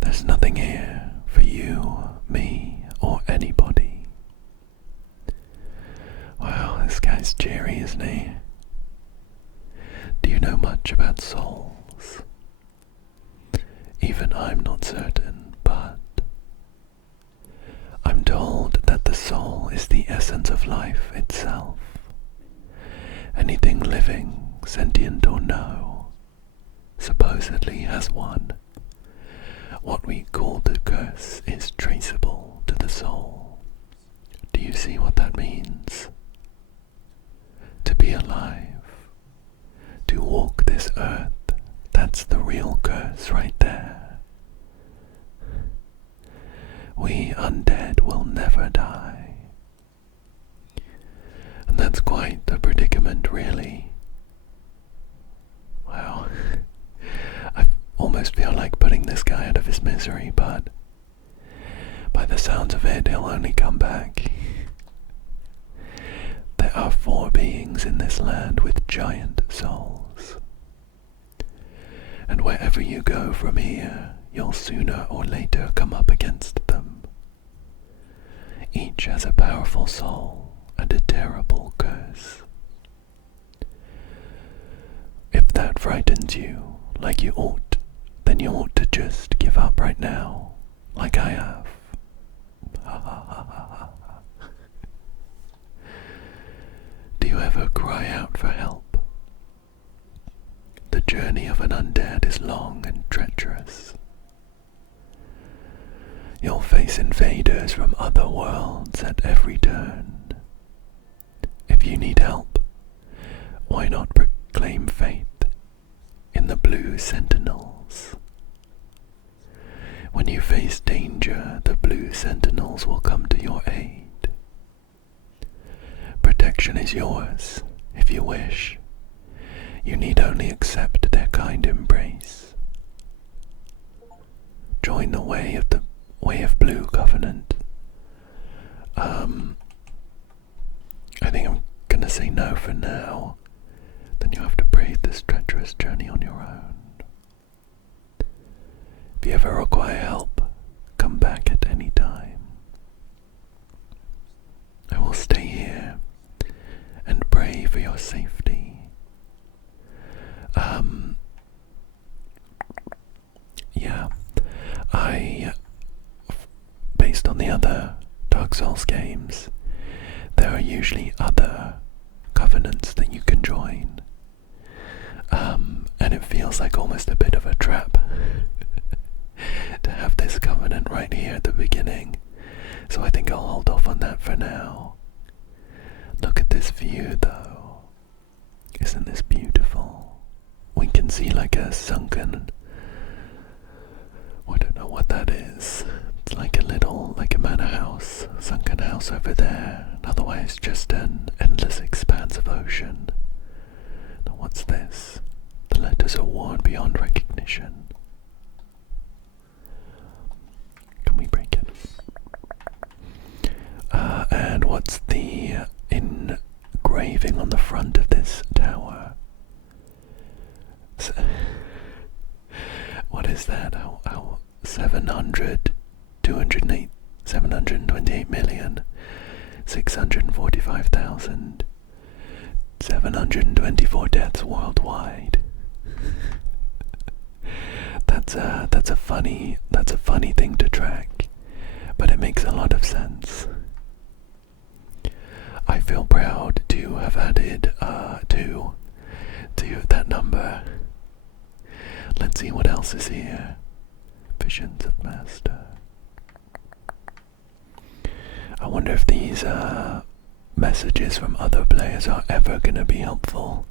There's nothing here for you, me, or anybody. Wow, this guy's cheery, isn't he? Do you know much about souls? Even I'm not certain, but I'm told that the soul is the essence of life itself. Anything living, sentient or no, supposedly has one. What we call the curse is traceable to the soul. Do you see what that means? To be alive, to walk this earth, that's the real curse right there. We undead will never die. And that's quite a predicament, really. Wow. I almost feel like putting this guy out of his misery, but by the sounds of it, he'll only come back. There are 4 beings in this land with giant souls. And wherever you go from here, you'll sooner or later come up against them. Each has a powerful soul and a terrible curse. If that frightens you, like you ought, then you ought to just give up right now, like I have. Do you ever cry out for help? The journey of an undead is long and treacherous. You'll face invaders from other worlds at every turn. If you need help, why not proclaim faith in the blue sentinels? When you face danger, the blue sentinels will come to your aid. Protection is yours, if you wish. You need only accept their kind embrace. Join the way of Blue Covenant. I think I'm gonna say no for now. Then you have to brave this treacherous journey on your own. If you ever require help, come back at any time. I will stay here and pray for your safety. covenants that you can join. And it feels like almost a bit of a trap to have this covenant right here at the beginning. So I think I'll hold off on that for now. Look at this view though. Isn't this beautiful? We can see like a sunken, I don't know what that is. It's like a manor house, sunken house over there. And otherwise just an endless expanse of ocean. Now what's this? The letters are worn beyond recognition. Can we break it? And what's the engraving on the front of this tower? What is that? How 728,645,724 deaths worldwide. That's a funny thing to track, but it makes a lot of sense. I feel proud to have added to that number. Let's see what else is here. Visions of Master. I wonder if these messages from other players are ever going to be helpful,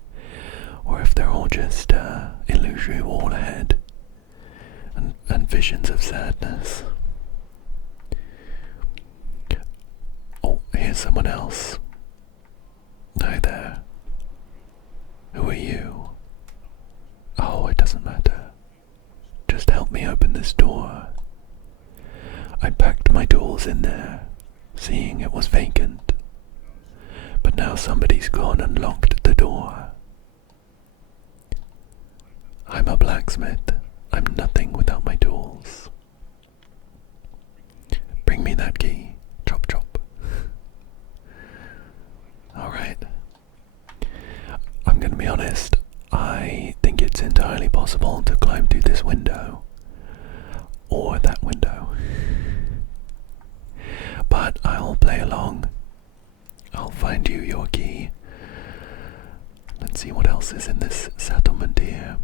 or if they're all just illusory wall ahead and visions of sadness. Oh, here's someone else. Hi there. Who are you? Oh, it doesn't matter. Just help me open this door. I packed my tools in there, seeing it was vacant. But now somebody's gone and locked the door. I'm a blacksmith. I'm nothing without my tools. Bring me that key. Chop chop. Alright. I'm gonna be honest. I think it's entirely possible to climb through this window. Or that window. But I'll play along. I'll find you your key. Let's see what else is in this settlement here.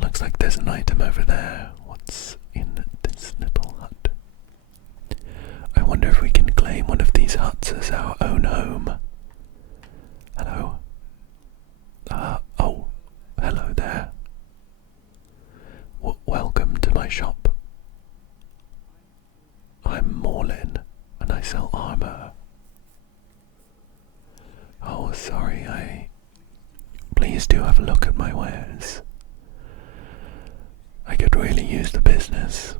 Looks like there's an item over there. What's in this little hut? I wonder if we can claim one of these huts as our own home. Hello? Oh, hello there. Welcome to my shop. I'm Morlin, and I sell armor. Oh, sorry, Please do have a look at my wares. I could really use the business,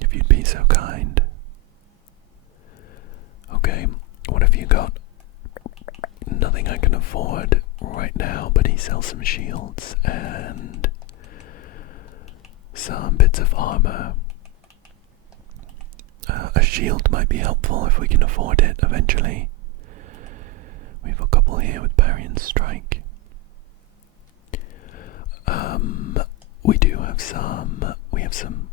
if you'd be so kind. Okay, what have you got? Nothing I can afford right now, but he sells some shields and some bits of armor. A shield might be helpful if we can afford it eventually. We have a couple here with parry and strike. We have some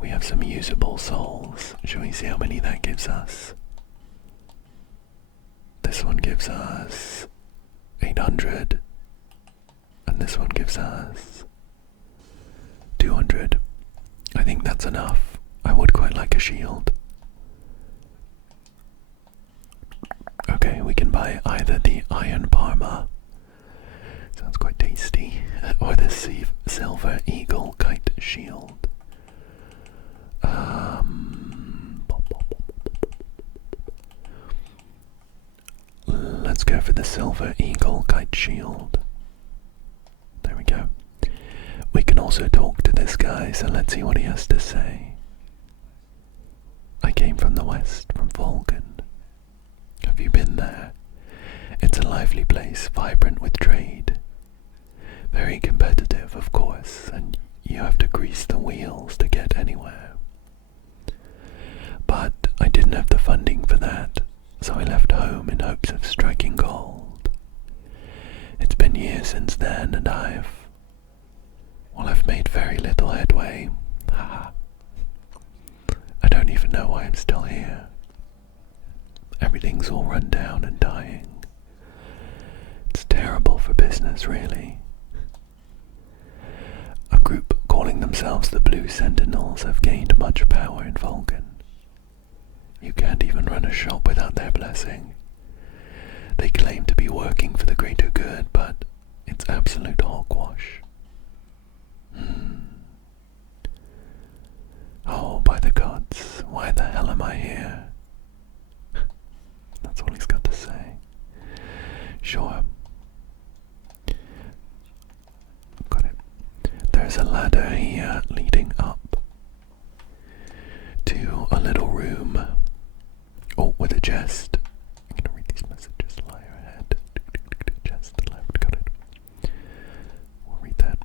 we have some usable souls. Shall we see how many that gives us? This one gives us 800, and this one gives us 200. I think that's enough. I would quite like a shield. Okay, we can buy either the Iron Parma, sounds quite tasty, or the Silver Eagle Kite Shield. Let's go for the Silver Eagle Kite Shield. There we go. We can also talk to this guy, so let's see what he has to say. I came from the west, from Volgan. Have you been there? It's a lively place, vibrant with trade. Very competitive, of course, and you have to grease the wheels to get anywhere. But I didn't have the funding for that, so I left home in hopes of striking gold. It's been years since then, and I've made very little headway. Haha. I don't even know why I'm still here. everything's all run down and dying. It's terrible for business, really. A group calling themselves the Blue Sentinels have gained much power in Vulcan. You can't even run a shop without their blessing. They claim to be working for the greater good, but it's absolute hogwash. Oh, by the gods, why the hell am I here? That's all he's got to say. Sure. Got it. There's a ladder here leading up to a little room. Oh, with a chest. I'm gonna read these messages. Liar ahead. Chest left. Got it. We'll read that.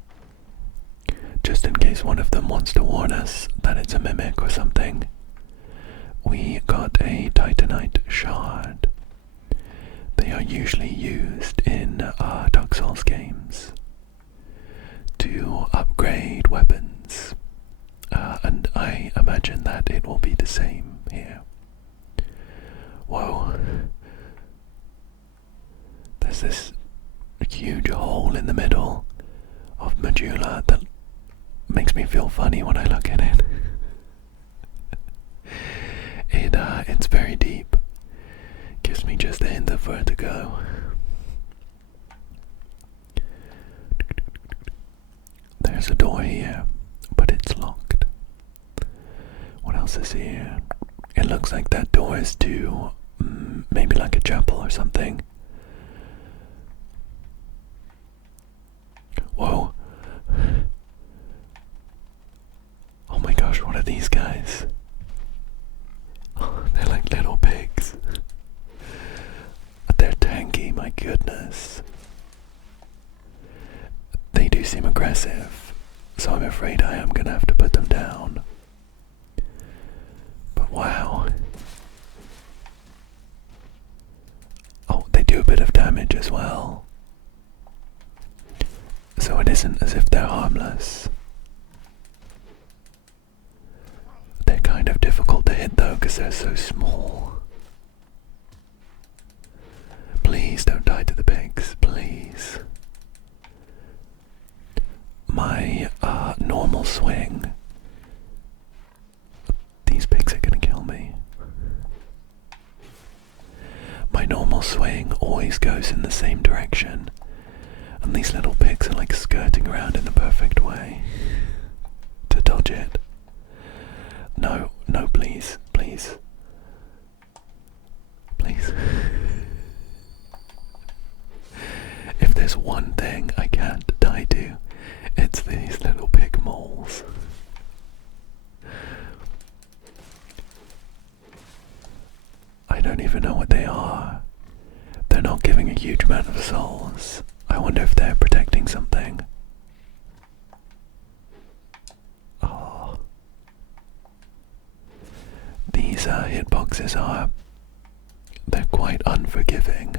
Just in case one of them wants to warn us that it's a mimic or something. We got a Titanite shard. They are usually used in Dark Souls games to upgrade weapons, and I imagine that it will be the same here. Whoa. There's this huge hole in the middle of Majula that makes me feel funny when I look at it. It's very deep. Gives me just a hint of vertigo. There's a door here, but it's locked. What else is here? It looks like that door is to maybe like a chapel or something. Whoa. Oh my gosh, what are these guys? Oh, they're like little pigs. They're tanky, my goodness. They do seem aggressive, so I'm afraid I am gonna have to put them down. But wow. Oh, they do a bit of damage as well. So it isn't as if they're harmless. They're kind of difficult to hit though, because they're so small. Please don't die to the pigs, please. My normal swing. These pigs are gonna kill me. My normal swing always goes in the same direction, and these little pigs are like skirting around in the perfect way to dodge it. No, no, please, please. Please. If there's one thing I can't die to, it's these little pig moles. I don't even know what they are. They're not giving a huge amount of souls. I wonder if they're protecting something. Oh. These hitboxes are... they're quite unforgiving.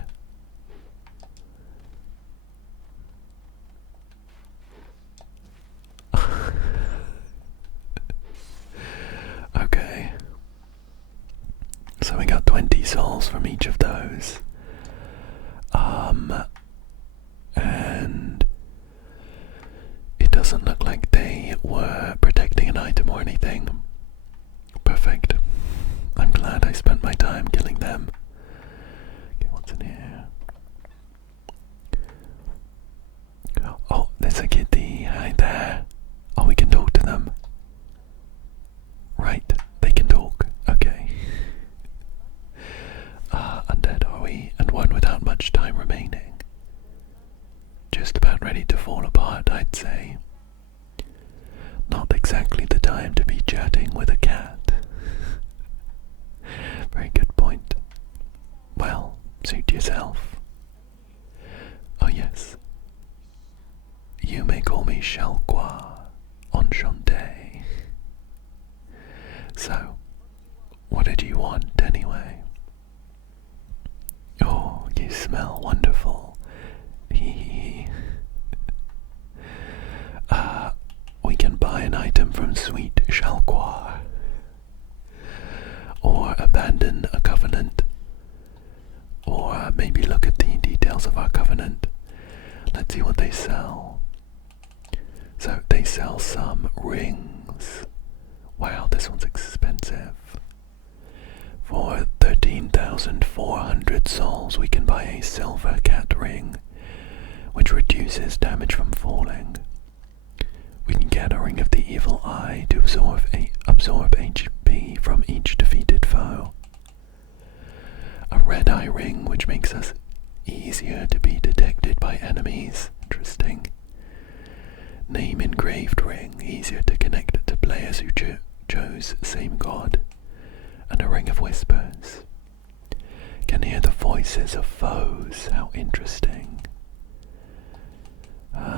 Okay. So we got 20 souls from each of those. And it doesn't look like they were protecting an item or anything. Perfect. I'm glad I spent my time killing them. Okay, what's in here? Oh, there's a kitty. Hi there. Oh, we can talk to them. Right, they can talk. Okay. Undead are we, and one without much time remaining. Just about ready to fall apart, I'd say. Not exactly the time to be chatting with a cat. Very good point. Well, suit yourself. Oh yes. You may call me Shalqua, enchanté. So, what did you want anyway? Oh, you smell wonderful. Hee. We can buy an item from sweet Shalqua, or abandon a covenant maybe look at the details of our covenant. Let's see what they sell. So they sell some rings. Wow, this one's expensive. For 13,400 souls, we can buy a silver cat ring, which reduces damage from falling. We can get a ring of the evil eye to absorb HP from each defeated foe. A red eye ring, which makes us easier to be detected by enemies. Interesting. Name engraved ring, easier to connect to players who chose same god. And a ring of whispers. Can hear the voices of foes. How interesting.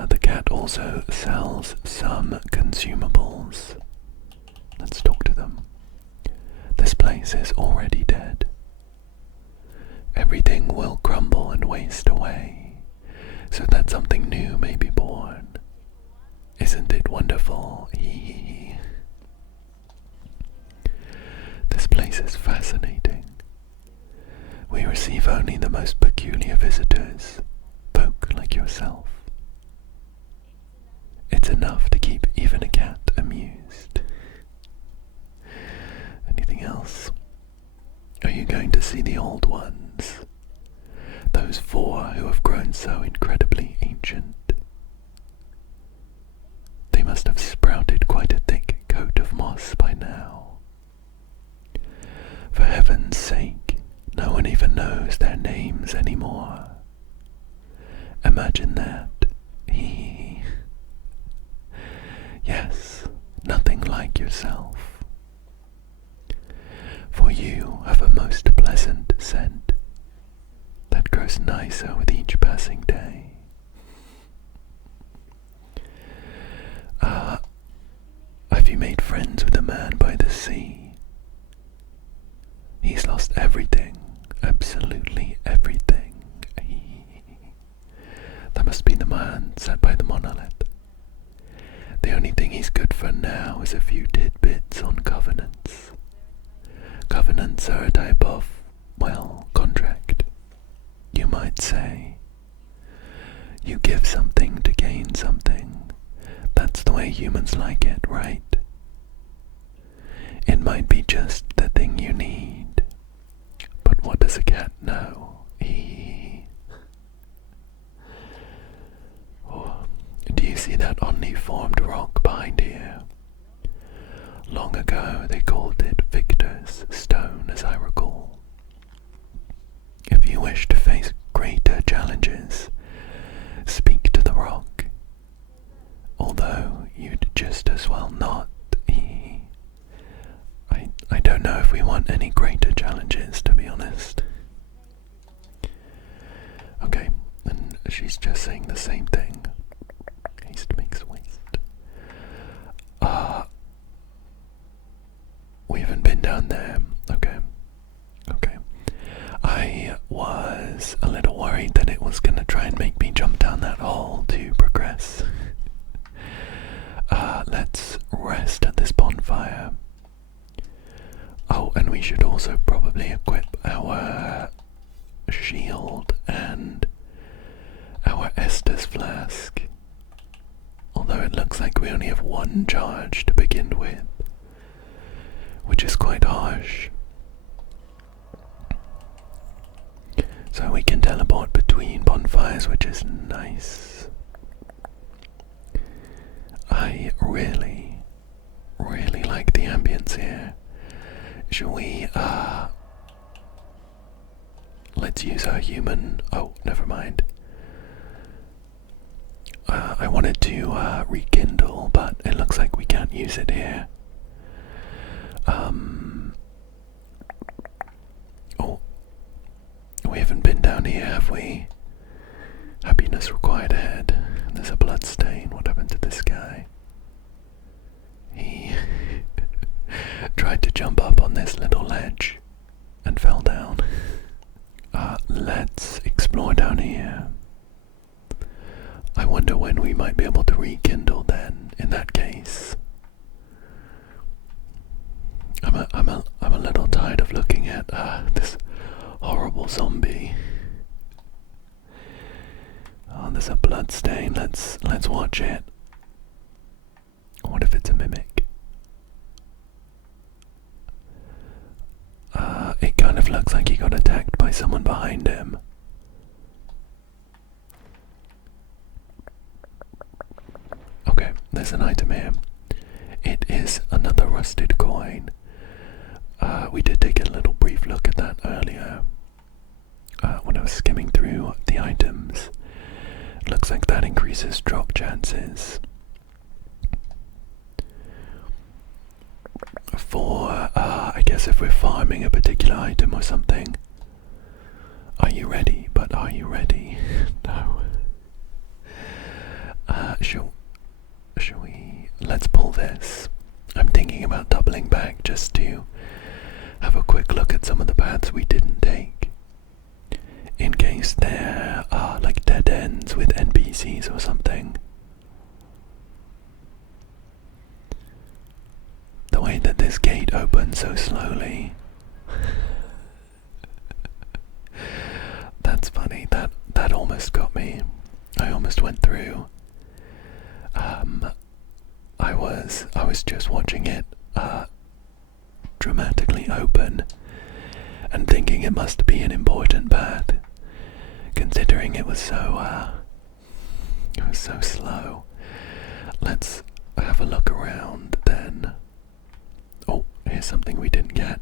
The cat also sells some consumables. Let's talk to them. This place is already dead. Everything will crumble and waste away, so that something new may be born. Isn't it wonderful? This place is fascinating. We receive only the most peculiar visitors, folk like yourself. It's enough to keep even a cat amused. Anything else? Are you going to see the old ones? Those 4 who have grown so incredibly ancient. They must have sprouted quite a thick coat of moss by now. For heaven's sake, no one even knows their names anymore. Imagine that. Yes, nothing like yourself. For you have a most pleasant scent that grows nicer with each passing day. Have you made friends with the man by the sea? He's lost everything, absolutely everything. That must be the man sat by the monolith. The only thing he's good for now is a few tidbits on covenants. Covenants are a type of, well, contract, you might say. You give something to gain something. That's the way humans like it, right? It might be just the thing you need. But what does a cat know? Oh, do you see that oddly formed rock behind here? Long ago they called it Victor's Stone, as I recall. If you wish to face greater challenges, speak to the rock. Although you'd just as well not. I don't know if we want any greater challenges, to be honest. Okay, and she's just saying the same thing. Haste makes waste. We haven't been down there. Okay. I was a little worried that it was gonna try and make me jump down that hole to progress. Let's rest at this bonfire. Oh, and we should also probably equip our shield and our Estus flask. Although it looks like we only have 1 charge to begin with, which is quite harsh. So we can teleport between bonfires, which is nice. I really like the ambience here. Shall we, let's use our human, oh, never mind. I wanted to, rekindle, but it looks like we can't use it here. Oh, we haven't been down here, have we? Happiness required ahead. There's a blood stain. What happened to this guy? He tried to jump up on this little ledge and fell down. Let's explore down here. I wonder when we might be able to rekindle then, in that case. I'm a little tired of looking at this horrible zombie. there's a blood stain. Let's watch it. What if it's a mimic? It kind of looks like he got attacked by someone behind him. Okay, there's an item here. It is another rusted coin. We did take a little brief look at that earlier when I was skimming through the items. Looks like that increases drop chances. For, I guess if we're farming a particular item or something. Are you ready? But are you ready? No. Shall we? Let's pull this. I'm thinking about doubling back just to have a quick look at some of the paths we didn't take. In case there are like dead ends with NPCs or something. The way that this gate opens so slowly. That's funny. That almost got me. I almost went through. I was just watching it dramatically open and thinking it must be an important path, considering it was so slow. Let's have a look around then. Oh, here's something we didn't get.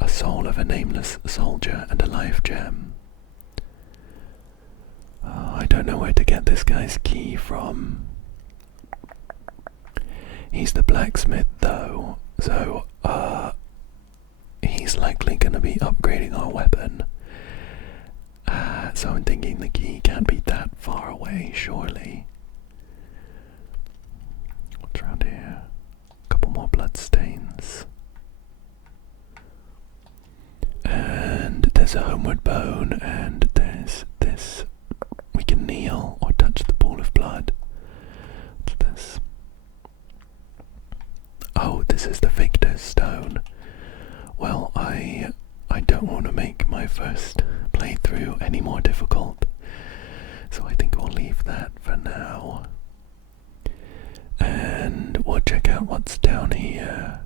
A soul of a nameless soldier and a life gem. I don't know where to get this guy's key from. He's the blacksmith though, so he's likely going to be upgrading our weapon. So I'm thinking the key can't be that far away, surely. What's around here? A couple more blood stains. And there's a homeward bone, and there's this. We can kneel or touch the pool of blood. What's this? Oh, this is the Victor's Stone. Well, I don't want to make my first playthrough any more difficult, so I think we'll leave that for now. And we'll check out what's down here.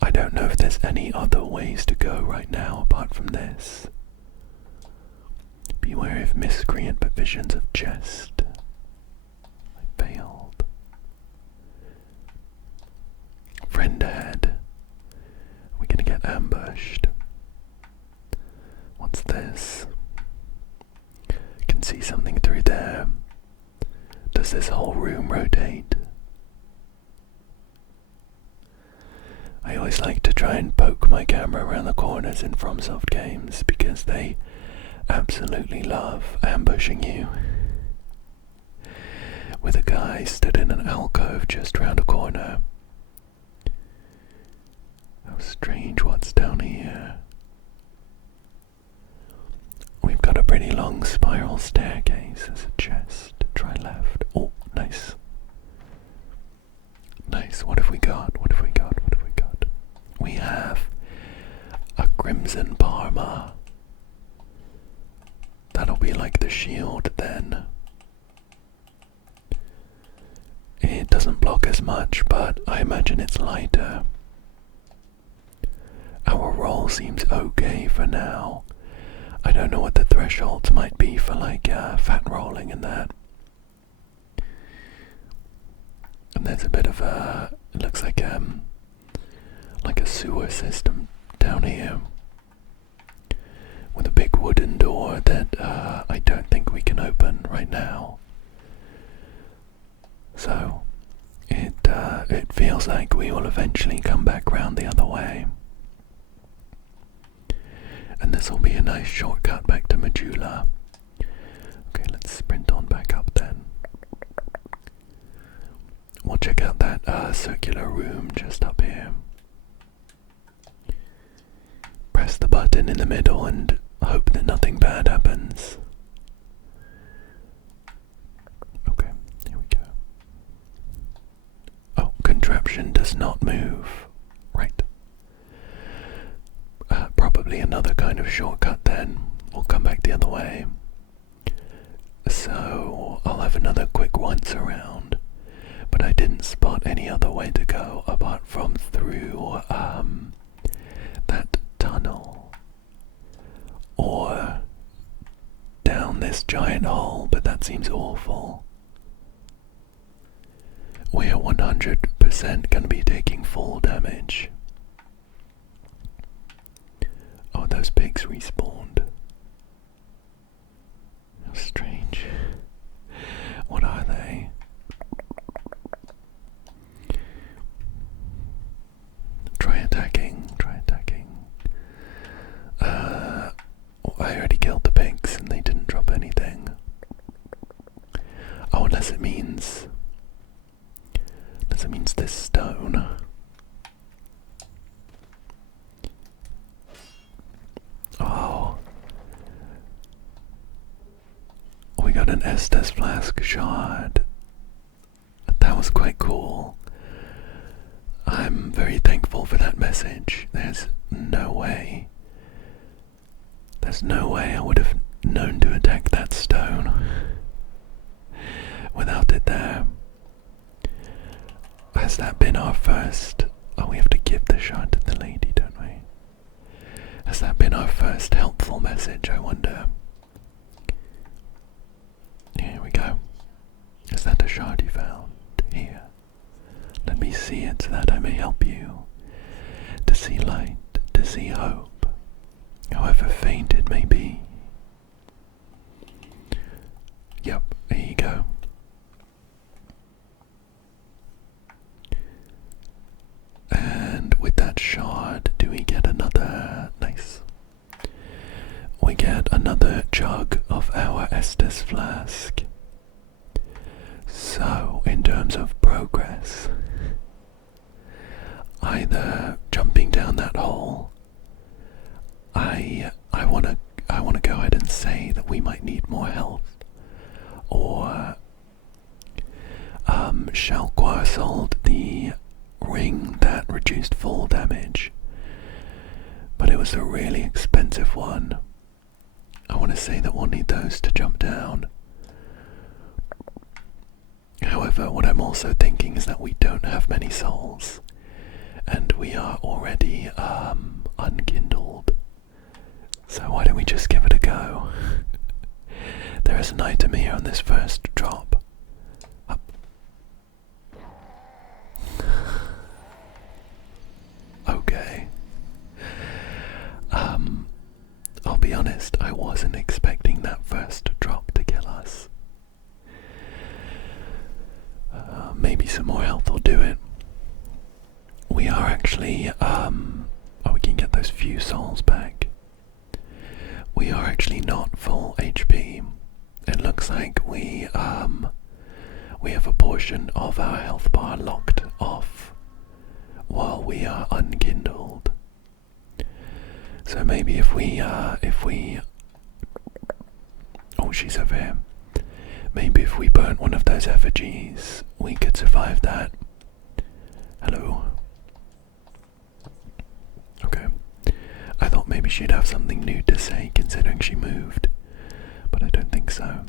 I don't know if there's any other ways to go right now apart from this. Beware of miscreant provisions of chest. I failed. Friend ahead. Are we gonna get ambushed? What's this? Can see something through there. Does this whole room rotate? I always like to try and poke my camera around the corners in Fromsoft games because they absolutely love ambushing you. With a guy stood in an alcove just round a corner. How strange, what's down here? We've got a pretty long spiral staircase. There's a chest. Try left. Oh, nice. Nice. What have we got? What have we got? What have we got? We have a crimson parma. That'll be like the shield then. It doesn't block as much, but I imagine it's lighter. Our roll seems okay for now. I don't know what the thresholds might be for like fat rolling and that. And there's a bit of a, it looks like a sewer system down here with a big wooden door that I don't think we can open right now. So it feels like we will eventually come back round the other way. And this will be a nice shortcut back to Majula. Okay, let's sprint on back up then. We'll check out that circular room just up here. Press the button in the middle and hope that nothing bad happens. Okay, here we go. Oh, contraption does not move. Right. Probably another kind of shortcut then. or come back the other way. So I'll have another quick once around, but I didn't spot any other way to go apart from through that tunnel or down this giant hole, but that seems awful. We are 100% going to be taking full damage. Oh, those pigs respawned. How strange. What are they? Try attacking, try attacking. I already killed the pigs and they didn't drop anything. Oh, unless it means this stone. Oh. We got an Estes flask shard. That was quite cool. I'm very thankful for that message. There's no way I would have known to attack that stone without it there. Has that been our first... Oh, we have to give the shard to the lady, don't we? Has that been our first helpful message, I wonder? Here we go. Is that a shard you found? Here. Let me see it so that I may help you. To see light, to see hope, however faint it may be. Yep, here you go. And with that shard, do we get another... Nice. We get another jug of our Estes flask. So, in terms of progress, either jumping down that hole, I wanna go ahead and say that we might need more health, or Shalquar sold the ring that reduced fall damage, but it was a really expensive one. I want to say that we'll need those to jump down. However, what I'm also thinking is that we don't have many souls, and we are already unkindled. So why don't we just give it a go? There is an item here on this first drop. Up. Okay. I'll be honest, I wasn't expecting that first drop to kill us. Maybe some more health will do it. We are actually, we can get those few souls back. We are actually not full HP. It looks like we have a portion of our health bar locked off while we are unkindled. So maybe if we, oh, she's over here. Maybe if we burnt one of those effigies, we could survive that. Hello. Okay. I thought maybe she'd have something new to say considering she moved, but I don't think so.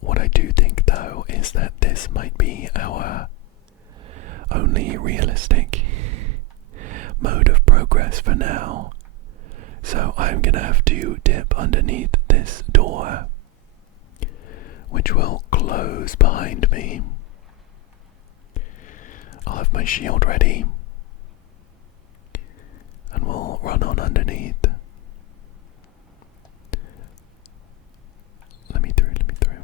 What I do think though is that this might be our only realistic mode of progress for now. So I'm gonna have to dip underneath this door, which will close behind me. I'll have my shield ready, and we'll run on underneath. Let me through, let me through.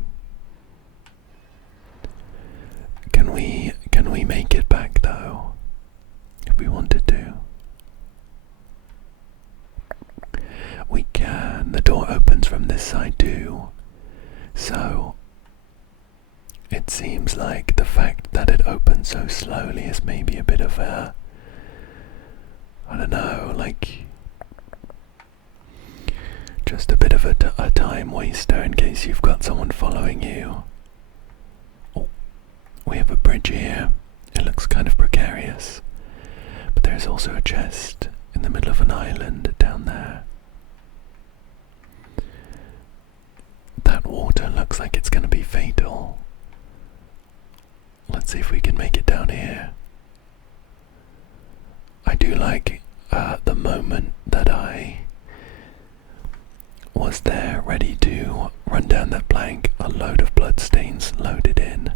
Can we make it back though? If we wanted to. We can. The door opens from this side too. So it seems like the fact that it opens so slowly is maybe a bit of a, I don't know, like just a bit of a time waster in case you've got someone following you. Oh, we have a bridge here. It looks kind of precarious, but there's also a chest in the middle of an island down there. fatal. Let's see if we can make it down here. I do like the moment that I was there ready to run down that plank, a load of bloodstains loaded in.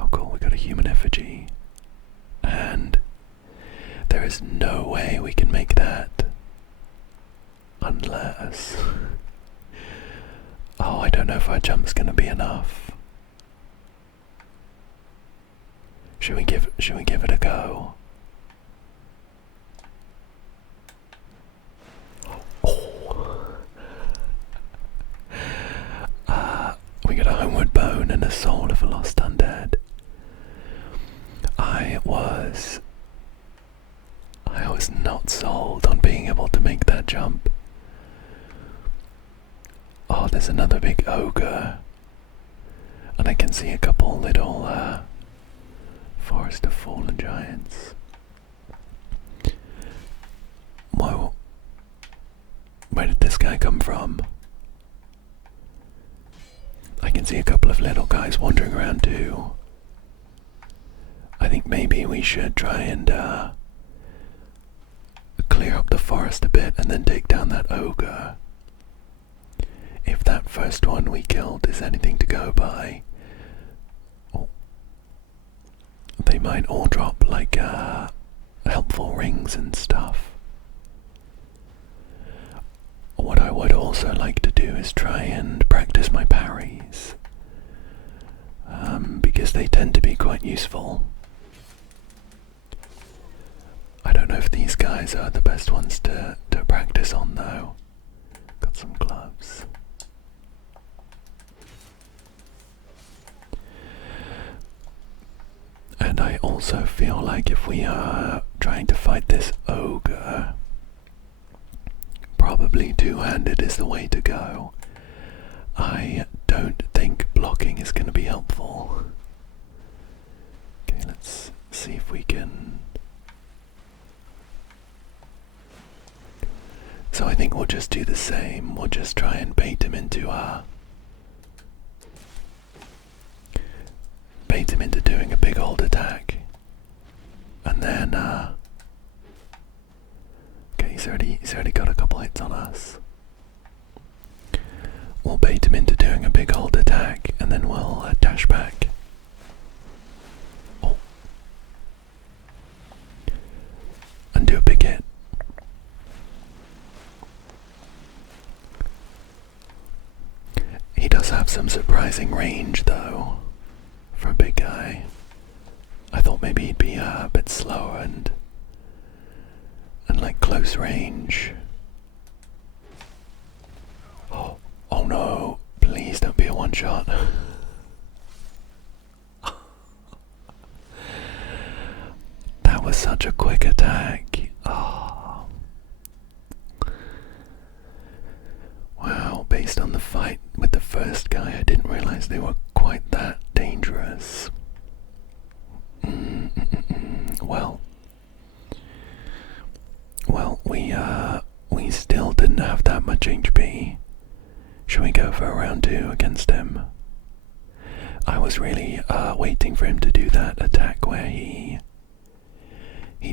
Oh cool, we got a human effigy. And there is no way we can make that unless... Oh, I don't know if our jump's gonna be enough. Should we give it a go? We got a homeward bone and a soul of a lost undead. I was not sold on being able to make that jump. Oh, there's another big ogre. And I can see a couple little Forest of Fallen Giants. Whoa. Where did this guy come from? I can see a couple of little guys wandering around too. I think maybe we should try and clear up the forest a bit and then take down that ogre. If that first one we killed is anything to go by, they might all drop like helpful rings and stuff. What I would also like to do is try and practice my parries, because they tend to be quite useful. I don't know if these guys are the best ones to practice on though. Got some gloves. And I also feel like if we are trying to fight this ogre, probably two-handed is the way to go. I don't think blocking is going to be helpful. Okay, let's see if we can... So I think we'll just do the same. We'll just try and bait him into doing a big old attack. And then okay, he's already got a couple hits on us. We'll bait him into doing a big old attack and then we'll dash back. Oh. And do a big hit. He does have some surprising range though, for a big guy. I thought maybe he'd be a bit slower and like close range. Oh no, please don't be a one shot. That was such a quick attack. Oh. Wow, based on the fight with the first guy, I didn't realize they were quite that dangerous. Well, we still didn't have that much HP. Should we go for a round 2 against him? I was really waiting for him to do that attack where he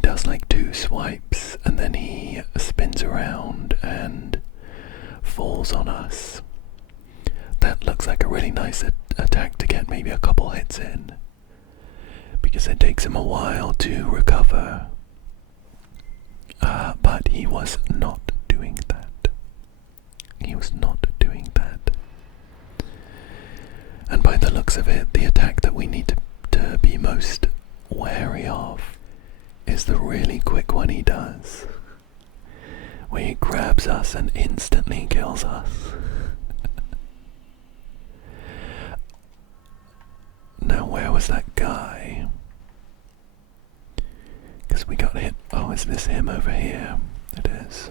does like 2 swipes and then he spins around and falls on us. That looks like a really nice attack to get maybe a couple hits in, because it takes him a while to recover. But he was not doing that. He was not doing that. And by the looks of it, the attack that we need to be most wary of is the really quick one he does, where he grabs us and instantly kills us. Now where was that guy? Because we got hit. Oh, is this him over here? It is.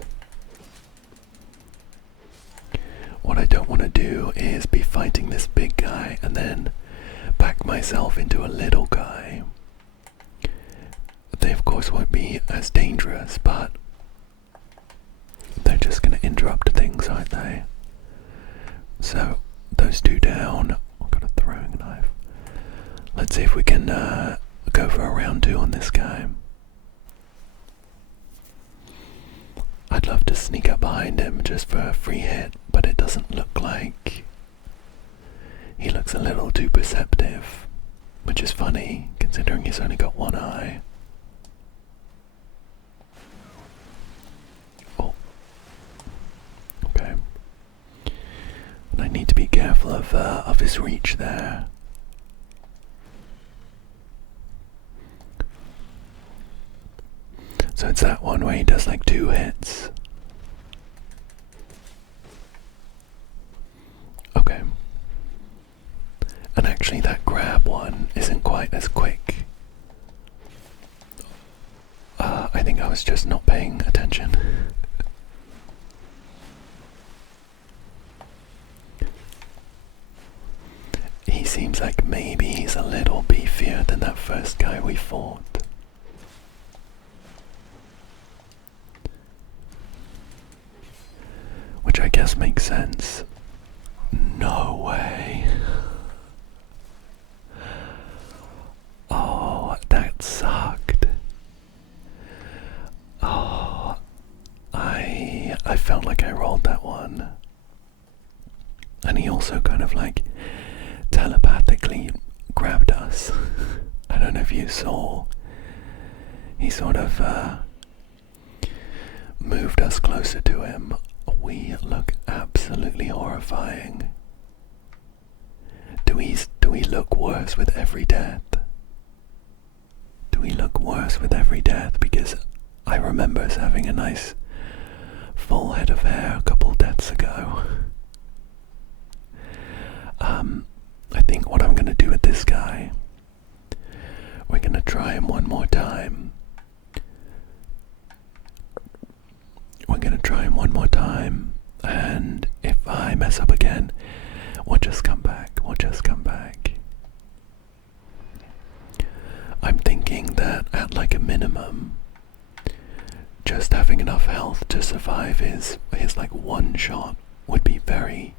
What I don't want to do is be fighting this big guy and then back myself into a little guy. They of course won't be as dangerous, but they're just going to interrupt things, aren't they? So those those two down. I've got a throwing knife. Let's see if we can go for a round 2 on this guy. I'd love to sneak up behind him just for a free hit, but it doesn't look like he looks a little too perceptive, which is funny considering he's only got one eye. Oh. Okay. And I need to be careful of his reach there. So it's that one where he does like 2 hits. Okay. And actually that grab one isn't quite as quick. I think I was just not paying attention. He seems like maybe he's a little beefier than that first guy we fought. Which I guess makes sense. No way. Oh, that sucked. Oh, I felt like I rolled that one. And he also kind of like telepathically grabbed us. I don't know if you saw. He sort of moved us closer to him. We look absolutely horrifying. Do we look worse with every death? Do we look worse with every death? Because I remember us having a nice full head of hair a couple deaths ago. I think what I'm going to do with this guy, we're going to try him one more time. We're going to try him one more time, and if I mess up again, we'll just come back. We'll just come back. I'm thinking that at like a minimum, just having enough health to survive his like one shot would be very,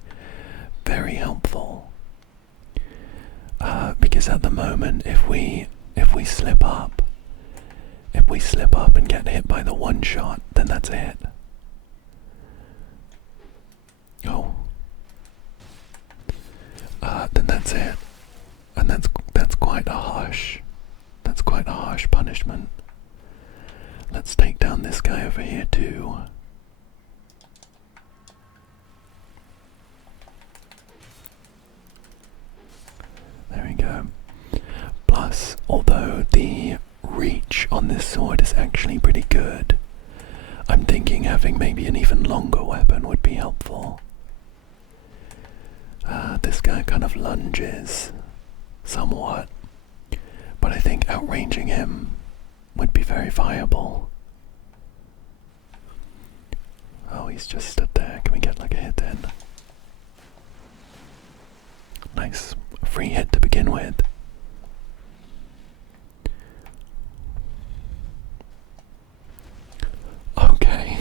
very helpful. Because at the moment, if we slip up, and get hit by the one shot, then that's it. Oh. Then that's it. And that's quite a harsh punishment. Let's take down this guy over here too. There we go. Plus, although the reach on this sword is actually pretty good, I'm thinking having maybe an even longer weapon would be helpful. This guy kind of lunges somewhat, but I think outranging him would be very viable. Oh, he's just stood there. Can we get like a hit in? Nice. Free hit to begin with. Okay.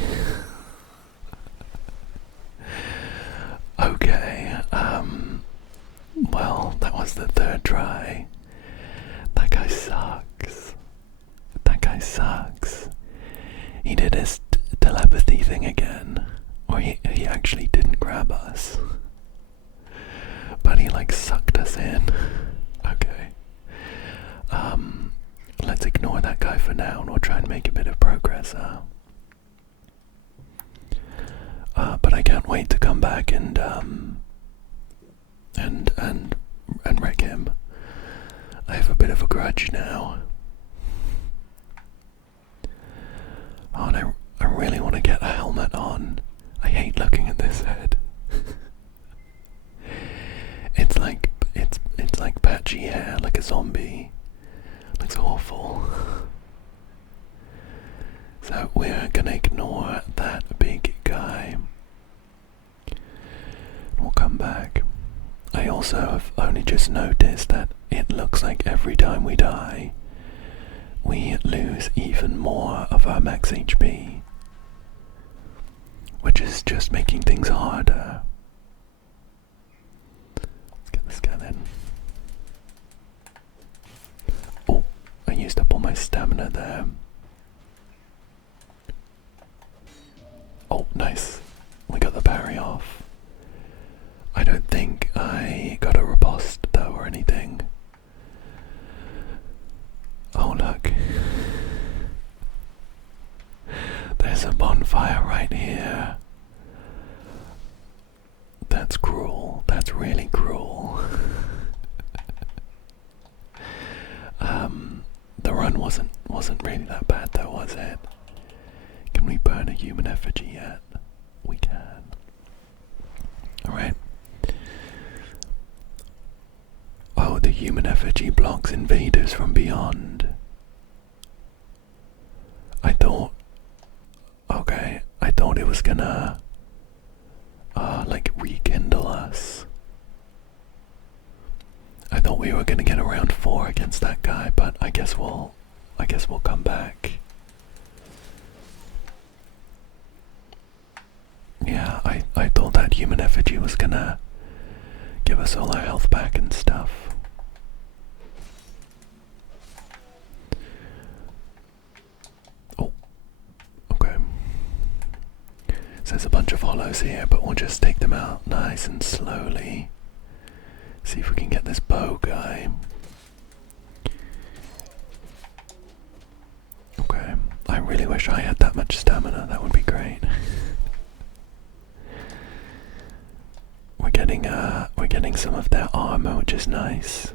Okay, well, that was the third try. That guy sucks. That guy sucks. He did his telepathy thing again. Or he actually didn't grab us. But he like sucked us in. Okay. Let's ignore that guy for now and we'll try and make a bit of progress. But I can't wait to come back and wreck him. I have a bit of a grudge now. Oh, and I really want to get a helmet on. I hate looking at this head. It's like patchy hair, like a zombie. Looks awful. So we're gonna ignore that big guy. We'll come back. I also have only just noticed that it looks like every time we die, we lose even more of our max HP, which is just making things harder. right here. That's cruel. That's really cruel. The run wasn't really that bad though, was it? Can we burn a human effigy yet? We can. Alright. Oh, the human effigy blocks invaders from beyond. I thought it was gonna like rekindle us. I thought we were gonna get around 4 against that guy, but I guess we'll come back. Yeah, I thought that human effigy was gonna give us all our health back and stuff. Oh, okay. So there's a bunch of hollows here, but we'll just take them out nice and slowly. See if we can get this bow guy. Okay, I really wish I had that much stamina, that would be great. We're getting some of their armor, which is nice.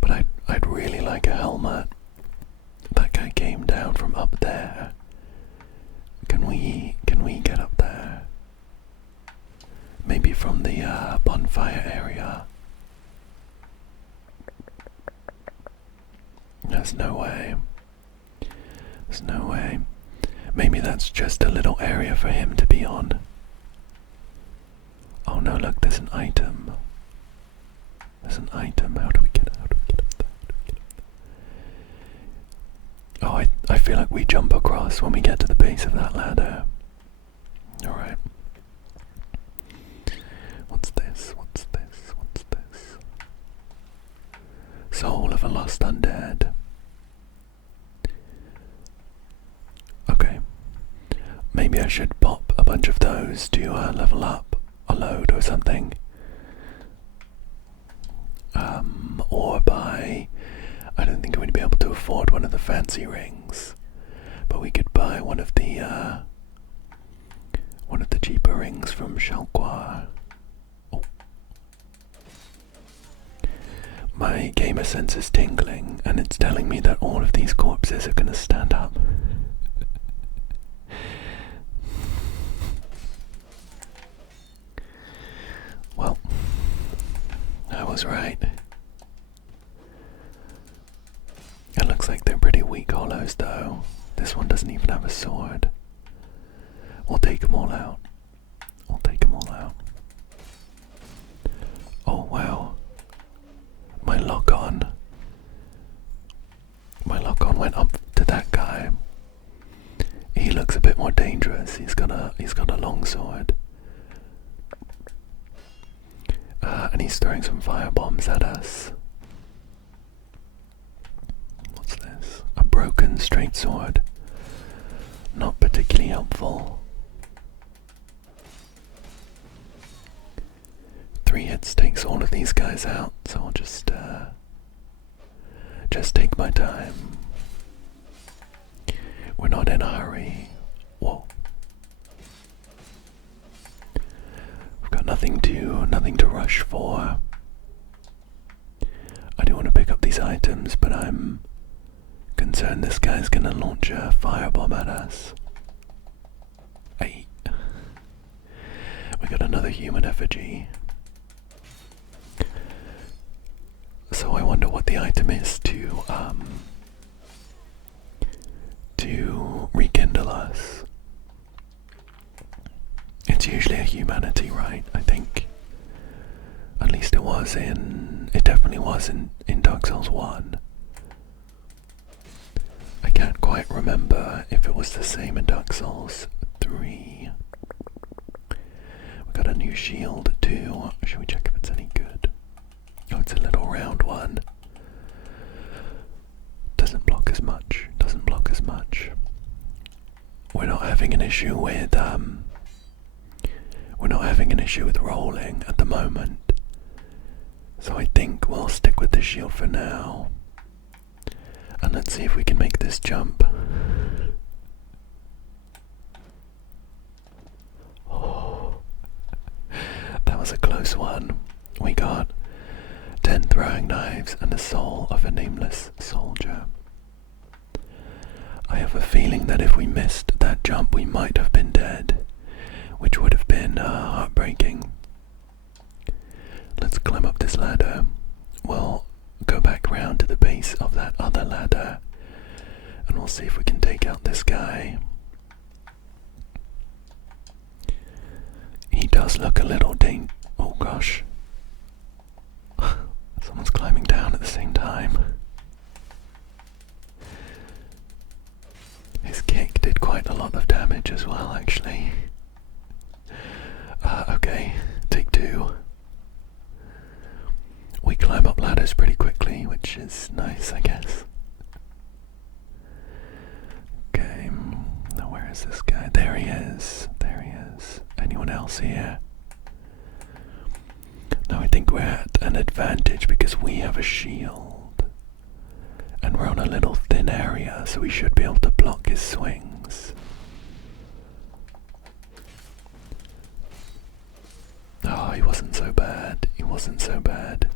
But I'd really like a helmet. That guy came down from up there. Can we get up there? Maybe from the bonfire area. There's no way. There's no way. Maybe that's just a little area for him to be on. Oh no, look, there's an item. There's an item. How do we get up there? Oh, I feel like we jump across when we get to the base of that ladder. Alright. What's this? What's this? What's this? Soul of a lost undead. Okay. Maybe I should pop a bunch of those to level up a load or something. Or buy... I don't think we'd be able to afford one of the fancy rings. But we could buy one of the cheaper rings from Shalquar. Oh. My gamer sense is tingling, and it's telling me that all of these corpses are gonna stand up. Well, I was right. It looks like they're pretty weak hollows though. This one doesn't even have a sword. We'll take them all out. We'll take them all out. Oh wow. My lock-on went up to that guy. He looks a bit more dangerous. He's got a long sword. And he's throwing some firebombs at us. What's this? A broken straight sword. Not particularly helpful. 3 hits takes all of these guys out, so I'll just take my time. We're not in a hurry. Whoa. We've got nothing to rush for. I do want to pick up these items, but I'm concerned this guy's gonna launch a firebomb at us. Hey. We got another human effigy. So I wonder what the item is to rekindle us. It's usually a humanity, right? I think. At least it definitely was in Dark Souls 1. I can't quite remember if it was the same in Dark Souls 3. We got a new shield too. Should we check if it's any good? Oh, it's a little round one. Doesn't block as much. Doesn't block as much. We're not having an issue with rolling at the moment. So I think we'll stick with the shield for now. And let's see if we can make this jump. close one. We got 10 throwing knives and the soul of a nameless soldier. I have a feeling that if we missed that jump we might have been dead, which would have been heartbreaking. Let's climb up this ladder. We'll go back round to the base of that other ladder and we'll see if we can take out this guy. He does look a little oh gosh. Someone's climbing down at the same time. His kick did quite a lot of damage as well, actually. Okay, take two. We climb up ladders pretty quickly, which is nice, I guess. Okay, now where is this guy? There he is. There he is. Anyone else here? Now I think we're at an advantage because we have a shield. And we're on a little thin area, so we should be able to block his swings. Oh, he wasn't so bad. He wasn't so bad.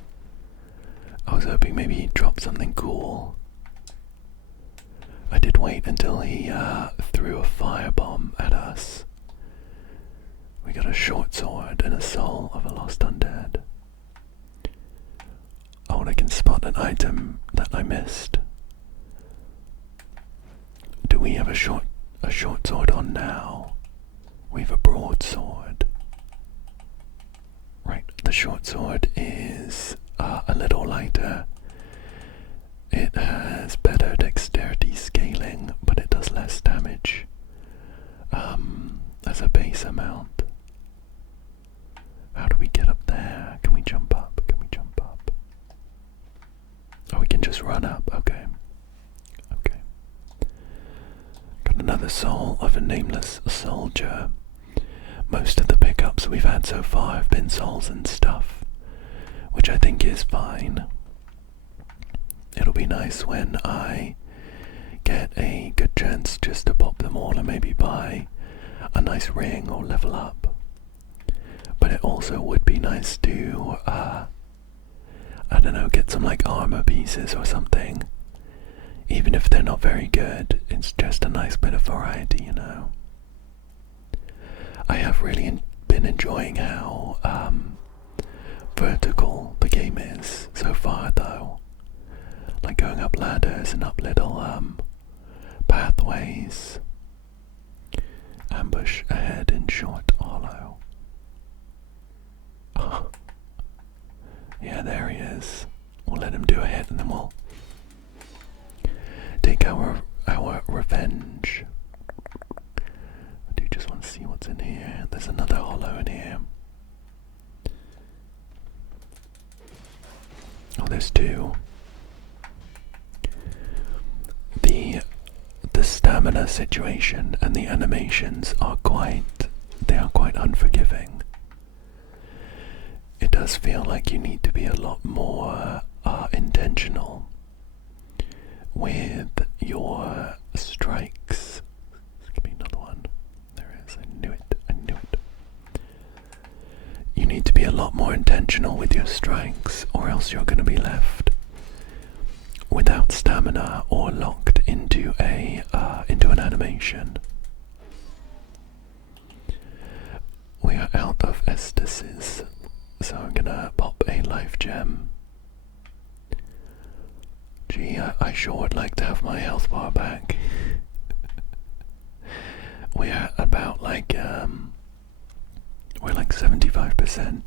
I was hoping maybe he'd drop something cool. I did wait until he threw a firebomb at us. We got a short sword and a soul of a lost undead. Oh, and I can spot an item that I missed. Do we have a short sword on now? We have a broadsword. Right, the short sword is a little lighter. It has better dexterity scaling, but it does less damage as a base amount. How do we get up there? Can we jump up? Can we jump up? Oh, we can just run up. Okay. Okay. Got another soul of a nameless soldier. Most of the pickups we've had so far have been souls and stuff, which I think is fine. It'll be nice when I get a good chance just to pop them all and maybe buy a nice ring or level up. But it also would be nice to, I don't know, get some like armor pieces or something. Even if they're not very good, it's just a nice bit of variety, you know. I have really been enjoying how vertical the game is so far though. Like going up ladders and up little pathways. Ambush ahead in short hollow. Oh. Yeah, there he is. We'll let him do a hit and then we'll take our revenge. I do just want to see what's in here. There's another hollow in here. Oh, there's two. The stamina situation and the animations are quite unforgiving. It does feel like you need to be a lot more intentional with your strikes. This could be another one. There it is. I knew it. I knew it. You need to be a lot more intentional with your strikes, or else you're going to be left without stamina or locked into an animation. We are out of estasis, so I'm gonna pop a life gem. Gee, I sure would like to have my health bar back. We're about like we're like 75%.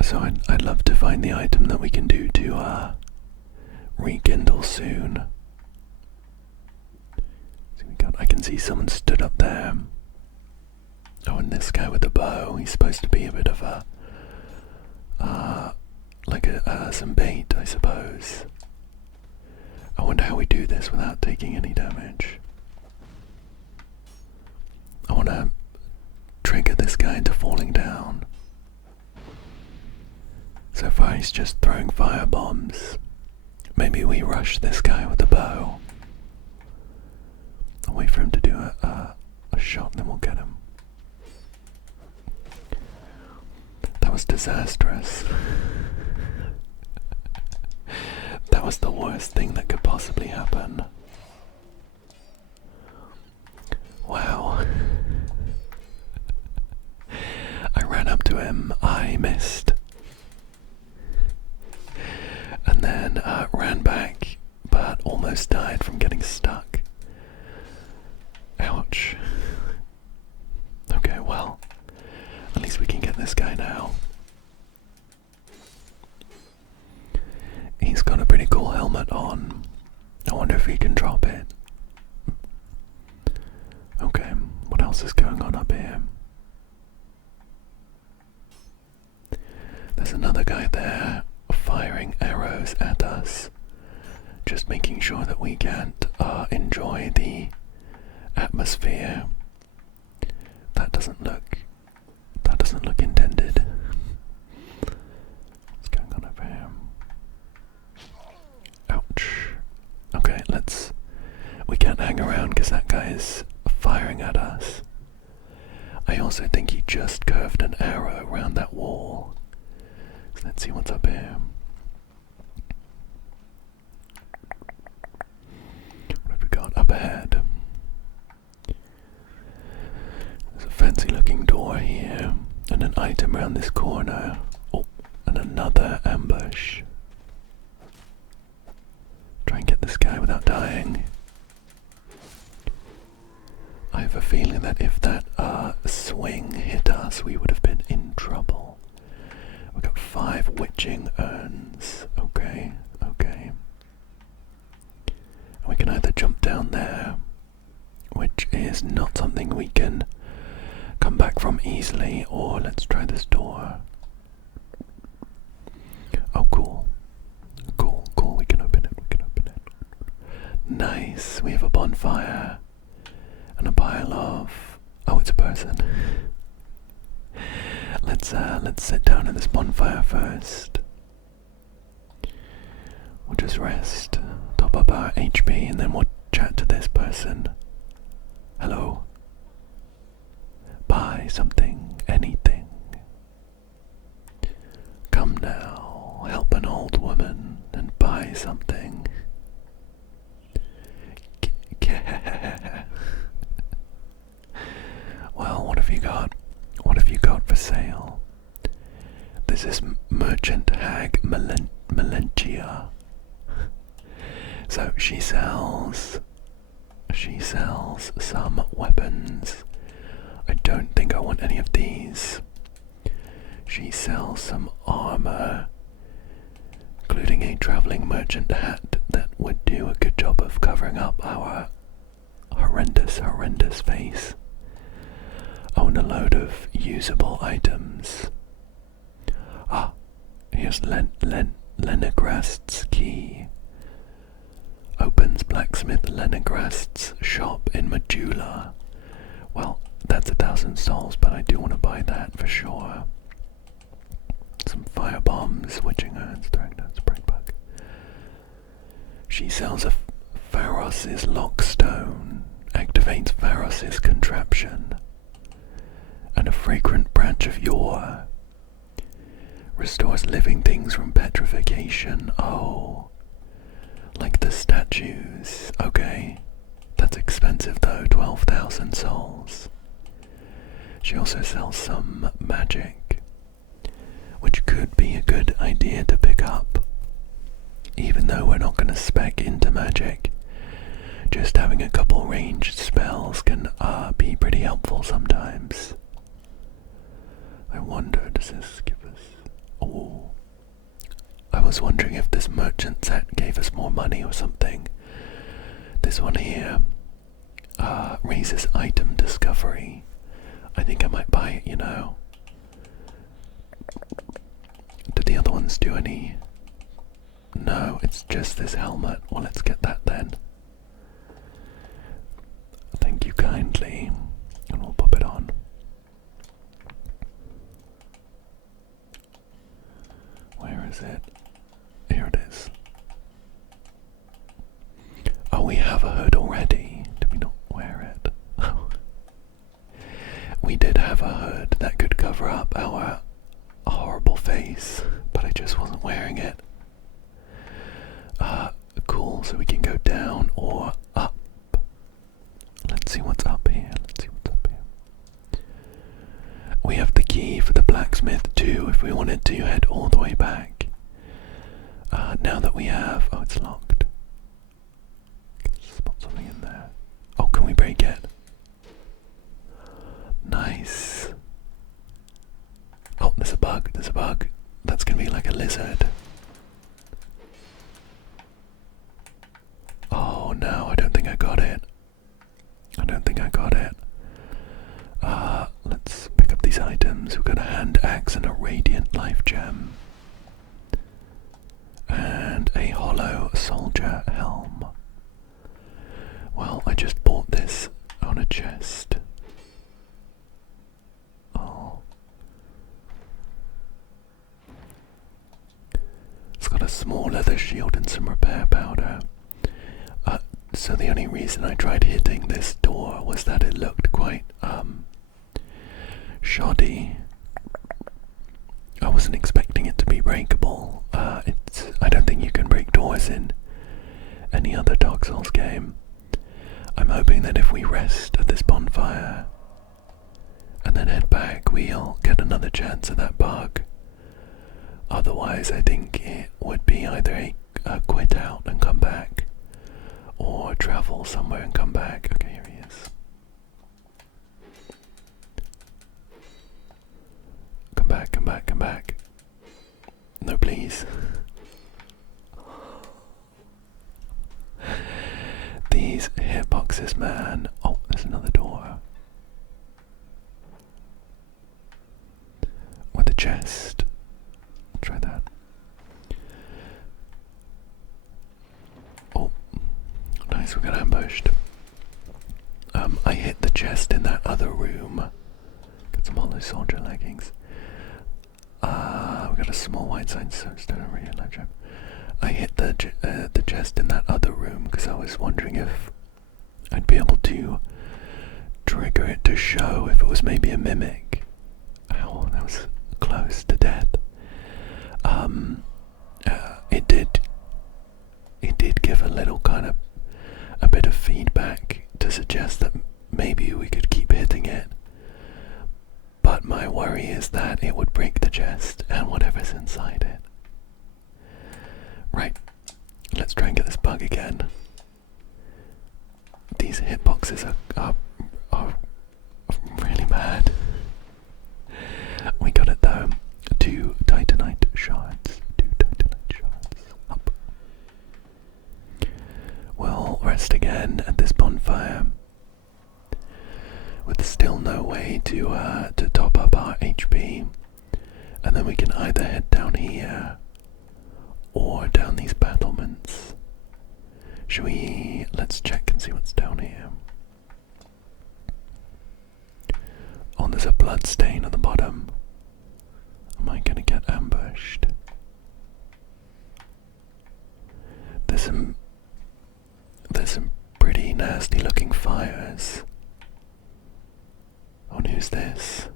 So I'd love to find the item that we can do to rekindle soon. So I can see someone stood up there. Oh, and this guy with the bow, he's supposed to be a bit of a some bait, I suppose. I wonder how we do this without taking any damage. I want to trigger this guy into falling down. So far he's just throwing fire bombs. Maybe we rush this guy with the bow. I'll wait for him to do a shot and then we'll get him. was disastrous. That was the worst thing that could possibly happen. Wow. I ran up to him, I missed. And then ran back, but almost died from getting stuck. Ouch. Okay, well, at least we can get this guy now. He's got a pretty cool helmet on. I wonder if he can drop it. Okay, what else is going on up here? There's another guy there firing arrows at us. Just making sure that we can't enjoy the atmosphere. That doesn't look intended. What's going on over here? Ouch. Okay, we can't hang around because that guy is firing at us. I also think he just curved an arrow around that wall. So let's see what's up here. What have we got up ahead? There's a fancy looking door here, and an item around this corner. Oh, and another ambush. Try and get this guy without dying. I have a feeling that if that swing hit us, we would have been in trouble. We've got 5 witching urns. Okay, okay. And we can either jump down there, which is not something we can come back from easily, or let's try this door. Oh, cool. Cool, cool. We can open it, we can open it. Nice. We have a bonfire. And a pile of... oh, it's a person. Let's sit down in this bonfire first. We'll just rest, top up our HP, and then we'll chat to this person. Hello. Buy something, anything. Come now, help an old woman and buy something. Well, what have you got? What have you got for sale? This is Merchant Hag Melentia. So she sells some weapons. I don't think I want any of these. She sells some armor, including a traveling merchant hat that would do a good job of covering up our horrendous face. Own a load of usable items. Ah, here's Leningrast's key. Opens blacksmith Leningrast's shop in Majula. Well, that's 1,000 souls, but I do want to buy that for sure. Some fire bombs, witching urns, throwing down spray bug. She sells a Pharos's lockstone, activates Pharos's contraption, and a fragrant branch of yore. Restores living things from petrification. Oh, like the statues. Okay, that's expensive though, 12,000 souls. She also sells some magic, which could be a good idea to pick up. Even though we're not going to spec into magic, just having a couple ranged spells can be pretty helpful sometimes. I wonder, does this give us... oh, I was wondering if this merchant set gave us more money or something. This one here raises item discovery. I think I might buy it, you know. Did the other ones do any? No, it's just this helmet. Well, let's get that then. Thank you kindly. And we'll pop it on. Where is it? Here it is. Oh, we have a hood already. Did we not wear it? We did have a hood that could cover up our wanted to head all the way back. Now that we have... Oh, it's locked. Spot something in there. Oh, can we break it? Nice. Oh, there's a bug. There's a bug. That's gonna be like a lizard. Oh no, I don't think I got it. I don't think I got it. Let's pick up these items. We've got a hand axe and a radiant life gem. And a hollow soldier helm. Well, I just bought this on a chest. Oh. It's got a small leather shield and some repair powder. So the only reason I tried hitting this door was that it looked quite, shoddy. I wasn't expecting it to be breakable. I don't think you can break doors in any other Dark Souls game. I'm hoping that if we rest at this bonfire and then head back, we'll get another chance at that bug. Otherwise, I think it would be either a quit out and come back, or travel somewhere and come back. Okay, here he is. Come back, come back, come back. No, please. These hitboxes, man. Oh, there's another door. With a chest. Try that. Oh, nice, we got ambushed. I hit the chest in that other room. Got some hollow soldier leggings. We got a small white sign, so it's still a really life gem. I hit the chest in that other room because I was wondering if I'd be able to trigger it to show if it was maybe a mimic. Ow, that was close to death. It did give a little kind of a bit of feedback to suggest that maybe we could keep hitting it. But my worry is that it would break the chest and whatever's inside it. Right, let's try and get this bug again. These hitboxes are really bad. We got it though. 2 titanite shards. 2 titanite shards. Up. We'll rest again at this bonfire. With still no way to top up our HP. And then we can either head down here or down these battlements. Should we... let's check and see what's down here. Oh, there's a blood stain at the bottom. Am I gonna get ambushed? There's some pretty nasty looking fires. Oh, and who's this?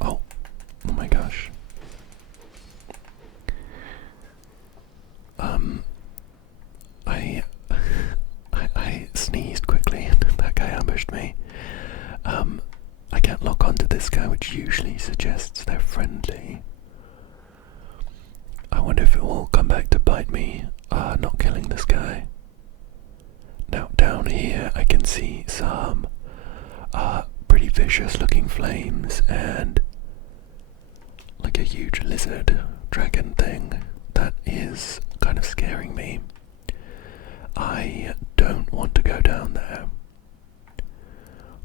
Oh my gosh. I sneezed quickly and that guy ambushed me. I can't lock onto this guy, which usually suggests they're friendly. I wonder if it will come back to bite me, not killing this guy. Now down here I can see some pretty vicious looking flames and like a huge lizard dragon thing that is kind of scaring me. I don't want to go down there.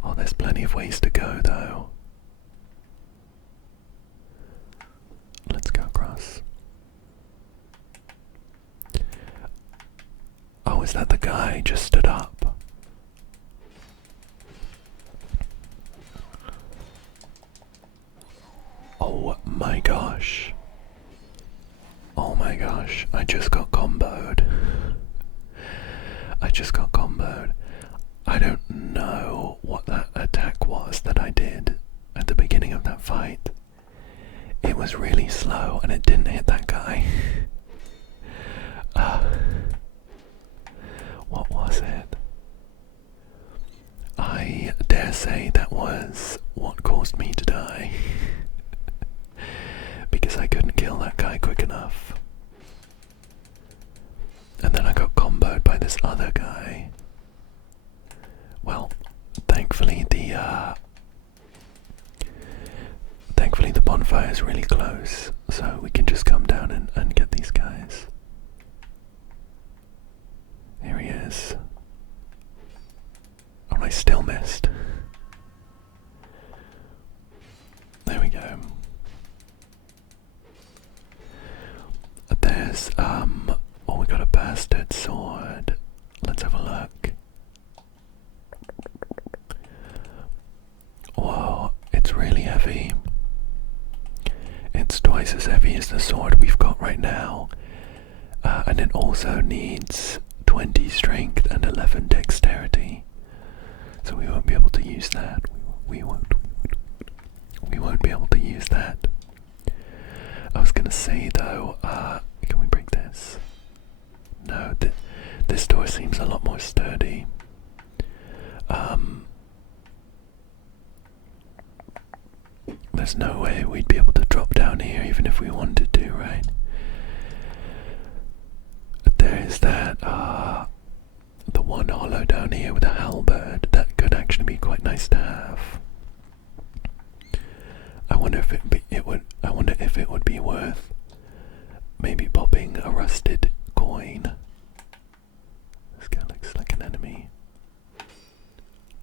Oh, there's plenty of ways to go though. Let's go across. Oh, is that the guy just stood up? Oh my gosh. Oh my gosh, I just got comboed. I just got comboed. I don't know what that attack was that I did at the beginning of that fight. It was really slow and it didn't hit that guy. What was it? I dare say that other guy. Well, thankfully the bonfire is really close, so we can just come down and get these guys. Here he is. Oh, I still missed. There we go. There's, oh, we got a bastard sword. Let's have a look. Whoa, it's really heavy. It's twice as heavy as the sword we've got right now. And it also needs 20 strength and 11 dexterity. So we won't be able to use that. We won't be able to use that. I was gonna say though, can we break this? No, this door seems a lot more sturdy. There's no way we'd be able to drop down here even if we wanted to, right? There is that, the one hollow down here with a halberd. That could actually be quite nice to have. I wonder if it would be worth maybe popping a rusted coin. This guy looks like an enemy.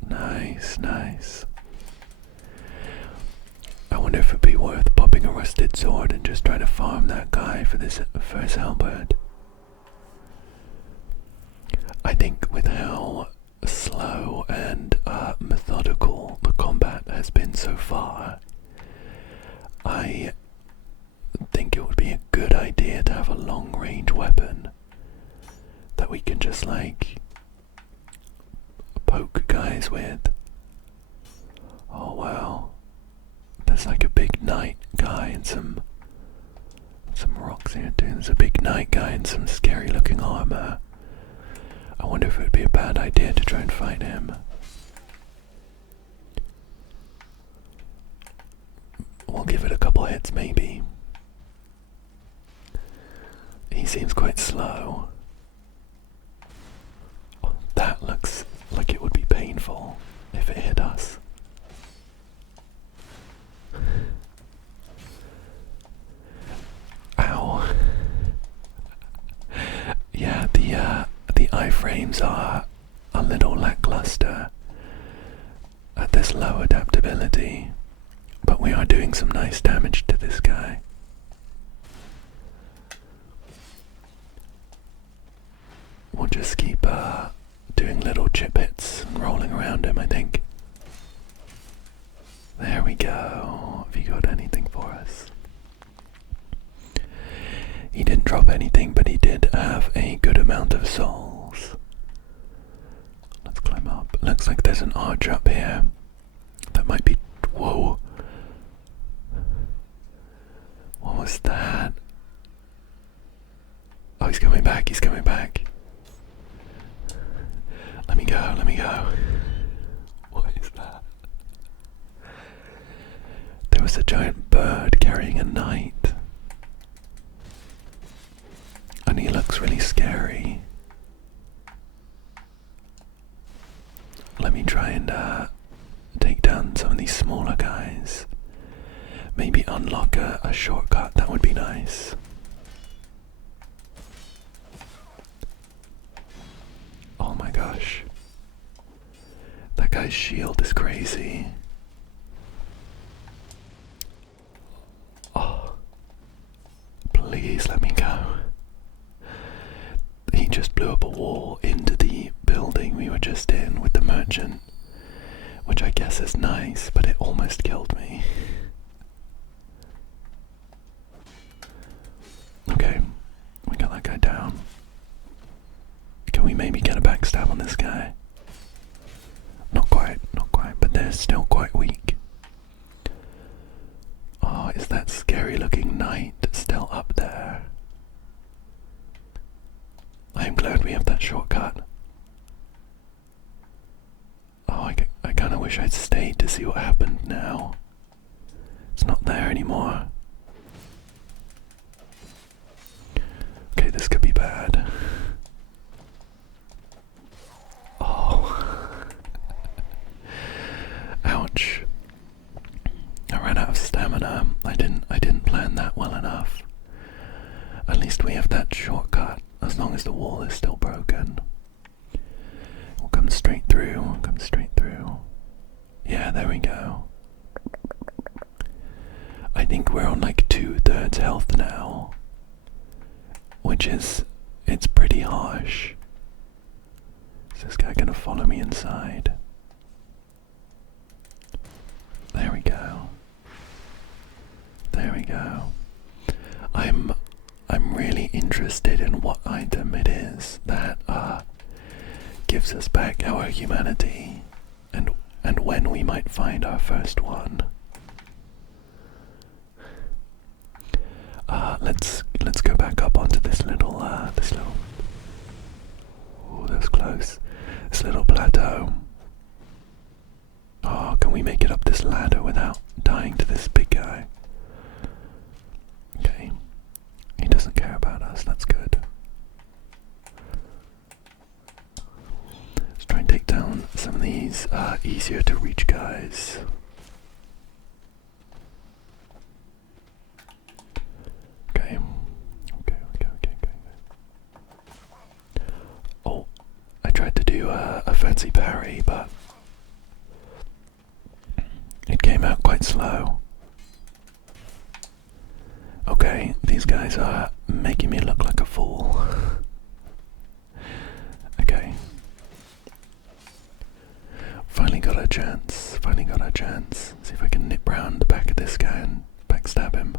Nice, nice. I wonder if it'd be worth popping a rusted sword and just trying to farm that guy for his halberd. I think with how slow and methodical the combat has been so far, I think it would be a good idea to have a long-range weapon that we can just like poke guys with. Oh wow, there's like a big knight guy and some rocks here too. There's a big knight guy in some scary looking armor. I wonder if it would be a bad idea to try and fight him. We'll give it a couple hits maybe. He seems quite slow. Oh, that looks like it would be painful if it hit us. Ow. Yeah, the iframes are a little lackluster at this low adaptability, but we are doing some nice damage to this guy. We'll just keep doing little chip hits and rolling around him, I think. There we go. Have you got anything for us? He didn't drop anything, but he did have a good amount of souls. Let's climb up. Looks like there's an arch up here. That might be... Whoa. What was that? Oh, he's coming back, he's coming back. Let me go, let me go. What is that? There was a giant bird carrying a knight. And he looks really scary. Let me try and take down some of these smaller guys. Maybe unlock a shortcut, that would be nice. Oh my gosh. That guy's shield is crazy. Oh. Please let me go. He just blew up a wall into the building we were just in with the merchant, which I guess is nice, but it almost killed me. Okay, we got that guy down. Can we maybe get a backstab on this guy? Not quite, but they're still quite weak. Oh, is that scary looking knight still up there? I'm glad we have that shortcut. Oh, I kind of wish I'd stayed to see what happened now. It's not there anymore. Okay, this could be bad. as long as the wall is still broken. We'll come straight through, we'll come straight through. Yeah, there we go. I think we're on like 2/3 health now, which is, it's pretty harsh. Is this guy gonna follow me inside? There we go. There we go. I'm really interested in what item it is that gives us back our humanity, and when we might find our first one. Let's go back up onto this little oh, that was close. This little plateau. Oh, can we make it up this ladder without dying to this big guy? Okay. He doesn't care about us, that's good. Let's try and take down some of these easier to reach guys. Okay. Okay. Oh, I tried to do a fancy parry, but it came out quite slow. Okay, these guys are making me look like a fool. Okay. Finally got our chance. See if I can nip round the back of this guy and backstab him.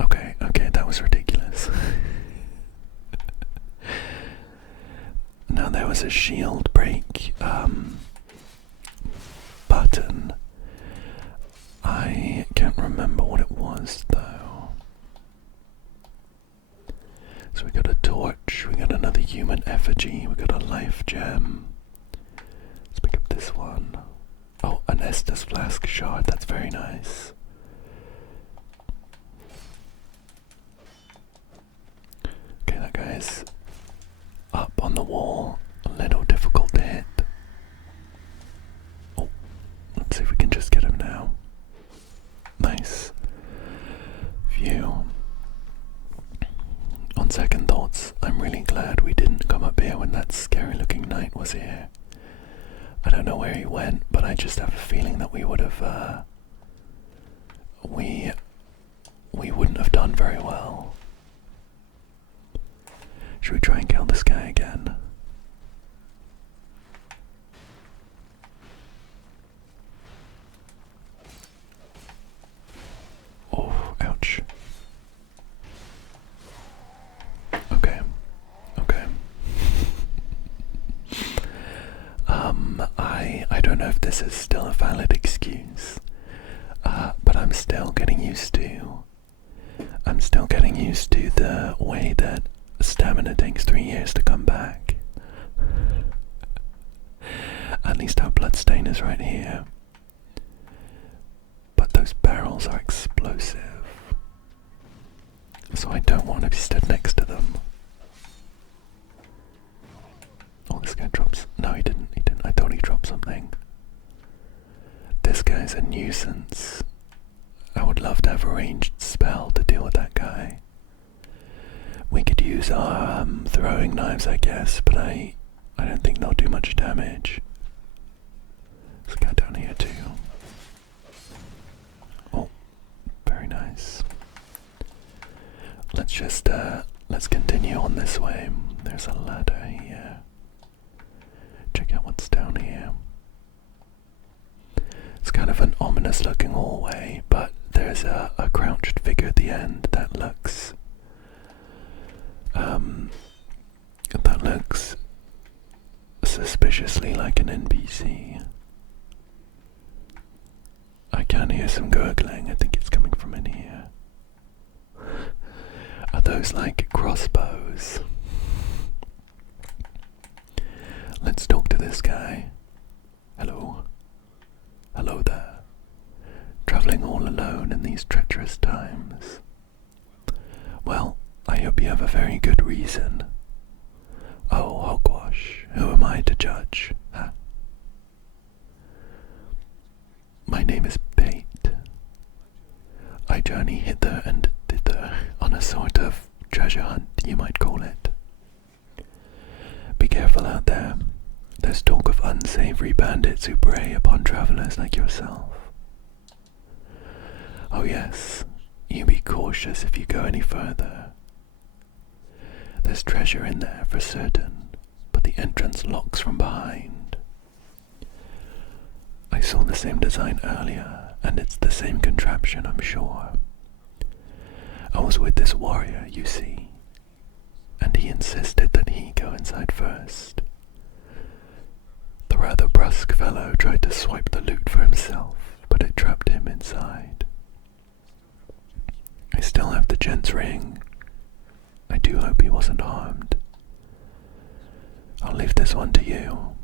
Okay, that was ridiculous. Now there was a shield break button. I can't remember what it was though. So we got a torch, we got another human effigy, we got a life gem. Let's pick up this one. Oh, an Estus flask shard, that's very nice. Okay, that guy's up on the wall, a little difficult to hit. Oh, let's see if we can just get him now. Nice. Phew. On second thoughts, I'm really glad we didn't come up here when that scary looking knight was here. I don't know where he went, but I just have a feeling that we would have, we wouldn't have done very well. Should we try and kill this guy again? Oh, ouch. Okay. I don't know if this is still a valid excuse, but I'm still getting used to the way that stamina takes 3 years to come back. At least our bloodstain is right here. But those barrels are explosive, so I don't want to be stood next to them. Oh, this guy drops. No, he didn't. I thought he dropped something. This guy's a nuisance. I would love to have a ranged spell to deal with that guy. We could use our throwing knives, I guess, but I don't think they'll do much damage. There's a guy down here too. Oh, very nice. Let's just let's continue on this way. There's a ladder here. Check out what's down here. It's kind of an ominous looking hallway, but there's a crouched figure at the end that looks suspiciously like an NPC. I can hear some gurgling. I think it's coming from in here. Are those like crossbows? Let's talk to this guy. Hello. Hello there. Travelling all alone in these treacherous times. Well, I hope you have a very good reason. Oh, hogwash, who am I to judge? Huh? My name is Bait. I journey hither and thither on a sort of treasure hunt, you might call it. Be careful out there. There's talk of unsavory bandits who prey upon travelers like yourself. Oh yes, you be cautious if you go any further. There's treasure in there for certain, but the entrance locks from behind. I saw the same design earlier, and it's the same contraption, I'm sure. I was with this warrior, you see, and he insisted that he go inside first. The rather brusque fellow tried to swipe the loot for himself, but it trapped him inside. I still have the gent's ring. I do hope he wasn't harmed. I'll leave this one to you.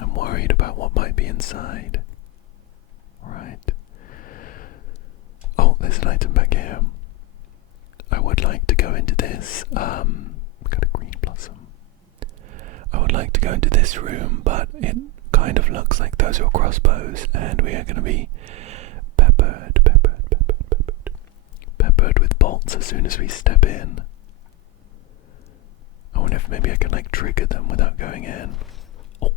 I'm worried about what might be inside. Right. Oh, there's an item back here. I would like to go into this, got a green blossom. I would like to go into this room, but it kind of looks like those are crossbows, and we are going to be peppered with bolts as soon as we step in. I wonder if maybe I can like trigger them without going in. Oh.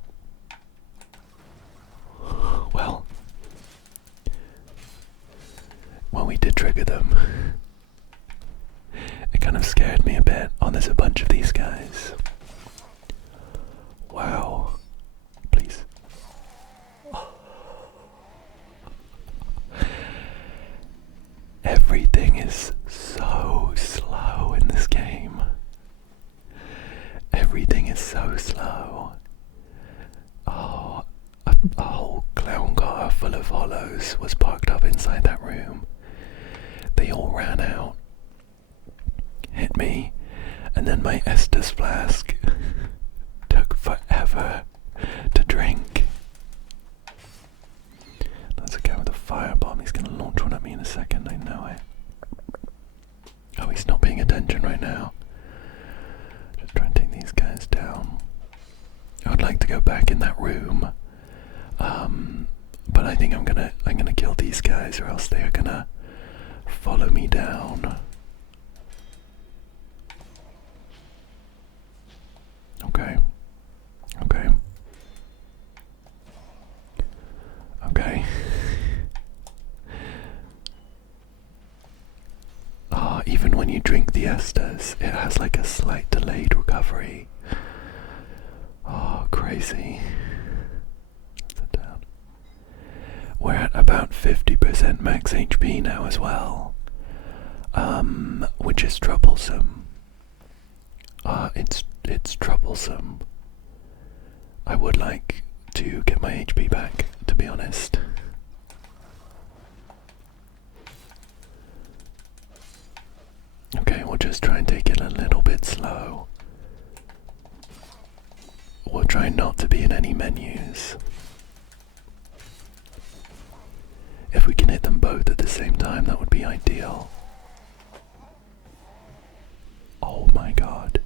Well, we did trigger them. It kind of scared me a bit. Oh, there's a bunch of these guys. Wow. Please. Everything is so slow in this game. Everything is so slow. Oh, a whole clown car full of hollows was parked up inside that room. They all ran out, hit me, and then my Estus flask took forever to drink. That's a guy with a firebomb. He's going to launch one at me in a second, I know it. Oh, he's not paying attention right now. Just trying to take these guys down. I would like to go back in that room, but I think I'm gonna kill these guys, or else they are gonna follow me down. Okay. Even when you drink the esters, it has like a slight delayed recovery. Oh, crazy. Sit down. We're at about 50% max HP now as well, which is troublesome. It's troublesome. I would like to get my HP back, to be honest. Okay, we'll just try and take it a little bit slow. We'll try not to be in any menus. If we can hit them both at the same time, that would be ideal. Oh my god.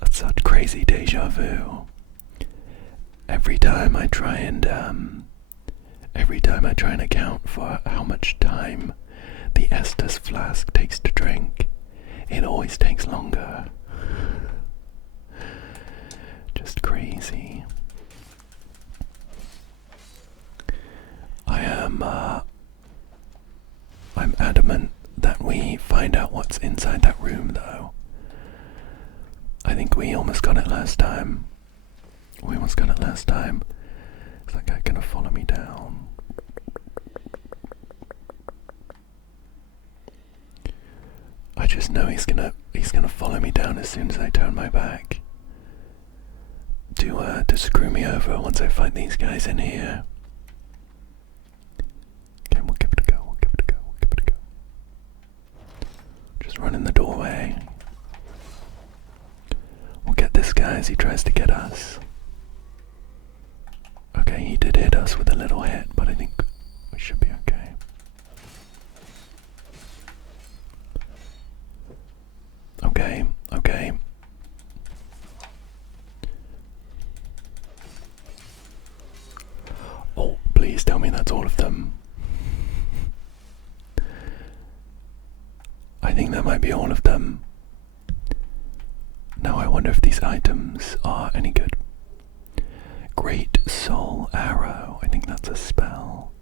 That's such crazy deja vu. Every time I try and account for how much time the Estus flask takes to drink, it always takes longer. Just crazy. I'm adamant that we find out what's inside that room, though. I think we almost got it last time. Is that guy gonna follow me down? I just know he's gonna follow me down as soon as I turn my back. To screw me over once I fight these guys in here. Okay, we'll give it a go. Just run in the doorway. We'll get this guy as he tries to get us. Okay, he did hit us with a little hit, but I think we should be okay. Okay. Oh, please tell me that's all of them. I think that might be all of them. Now I wonder if these items are any good. Great Soul Arrow, I think that's a spell.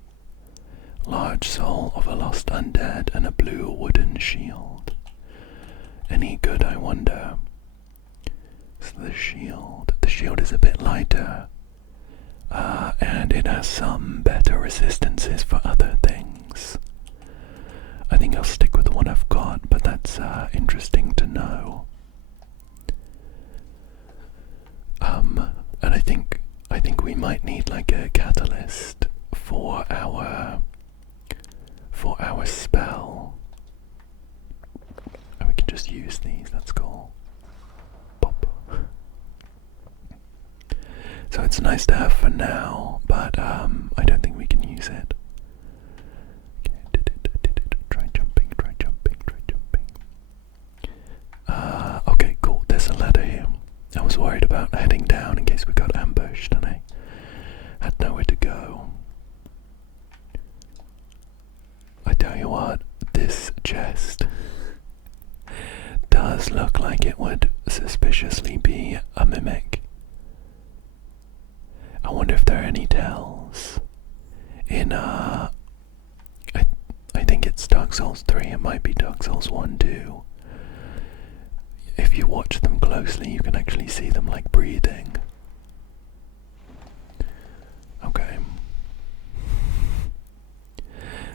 Large Soul of a Lost Undead and a blue wooden shield. Any good, I wonder? So the shield is a bit lighter. And it has some better resistances for other things. I think I'll stick with the one I've got, but that's interesting to know. And I think we might need like a catalyst for our spell. And we can just use these, that's cool. Pop. So it's nice to have for now, but I don't think we can use it. Try jumping. Okay, cool, there's a ladder here. I was worried about heading down in case we got ambushed and I had nowhere to go. I tell you what, this chest does look like it would suspiciously be a mimic. I wonder if there are any tells in I think it's Dark Souls 3, it might be Dark Souls 1 too. If you watch them closely, you can actually see them like breathing. Okay.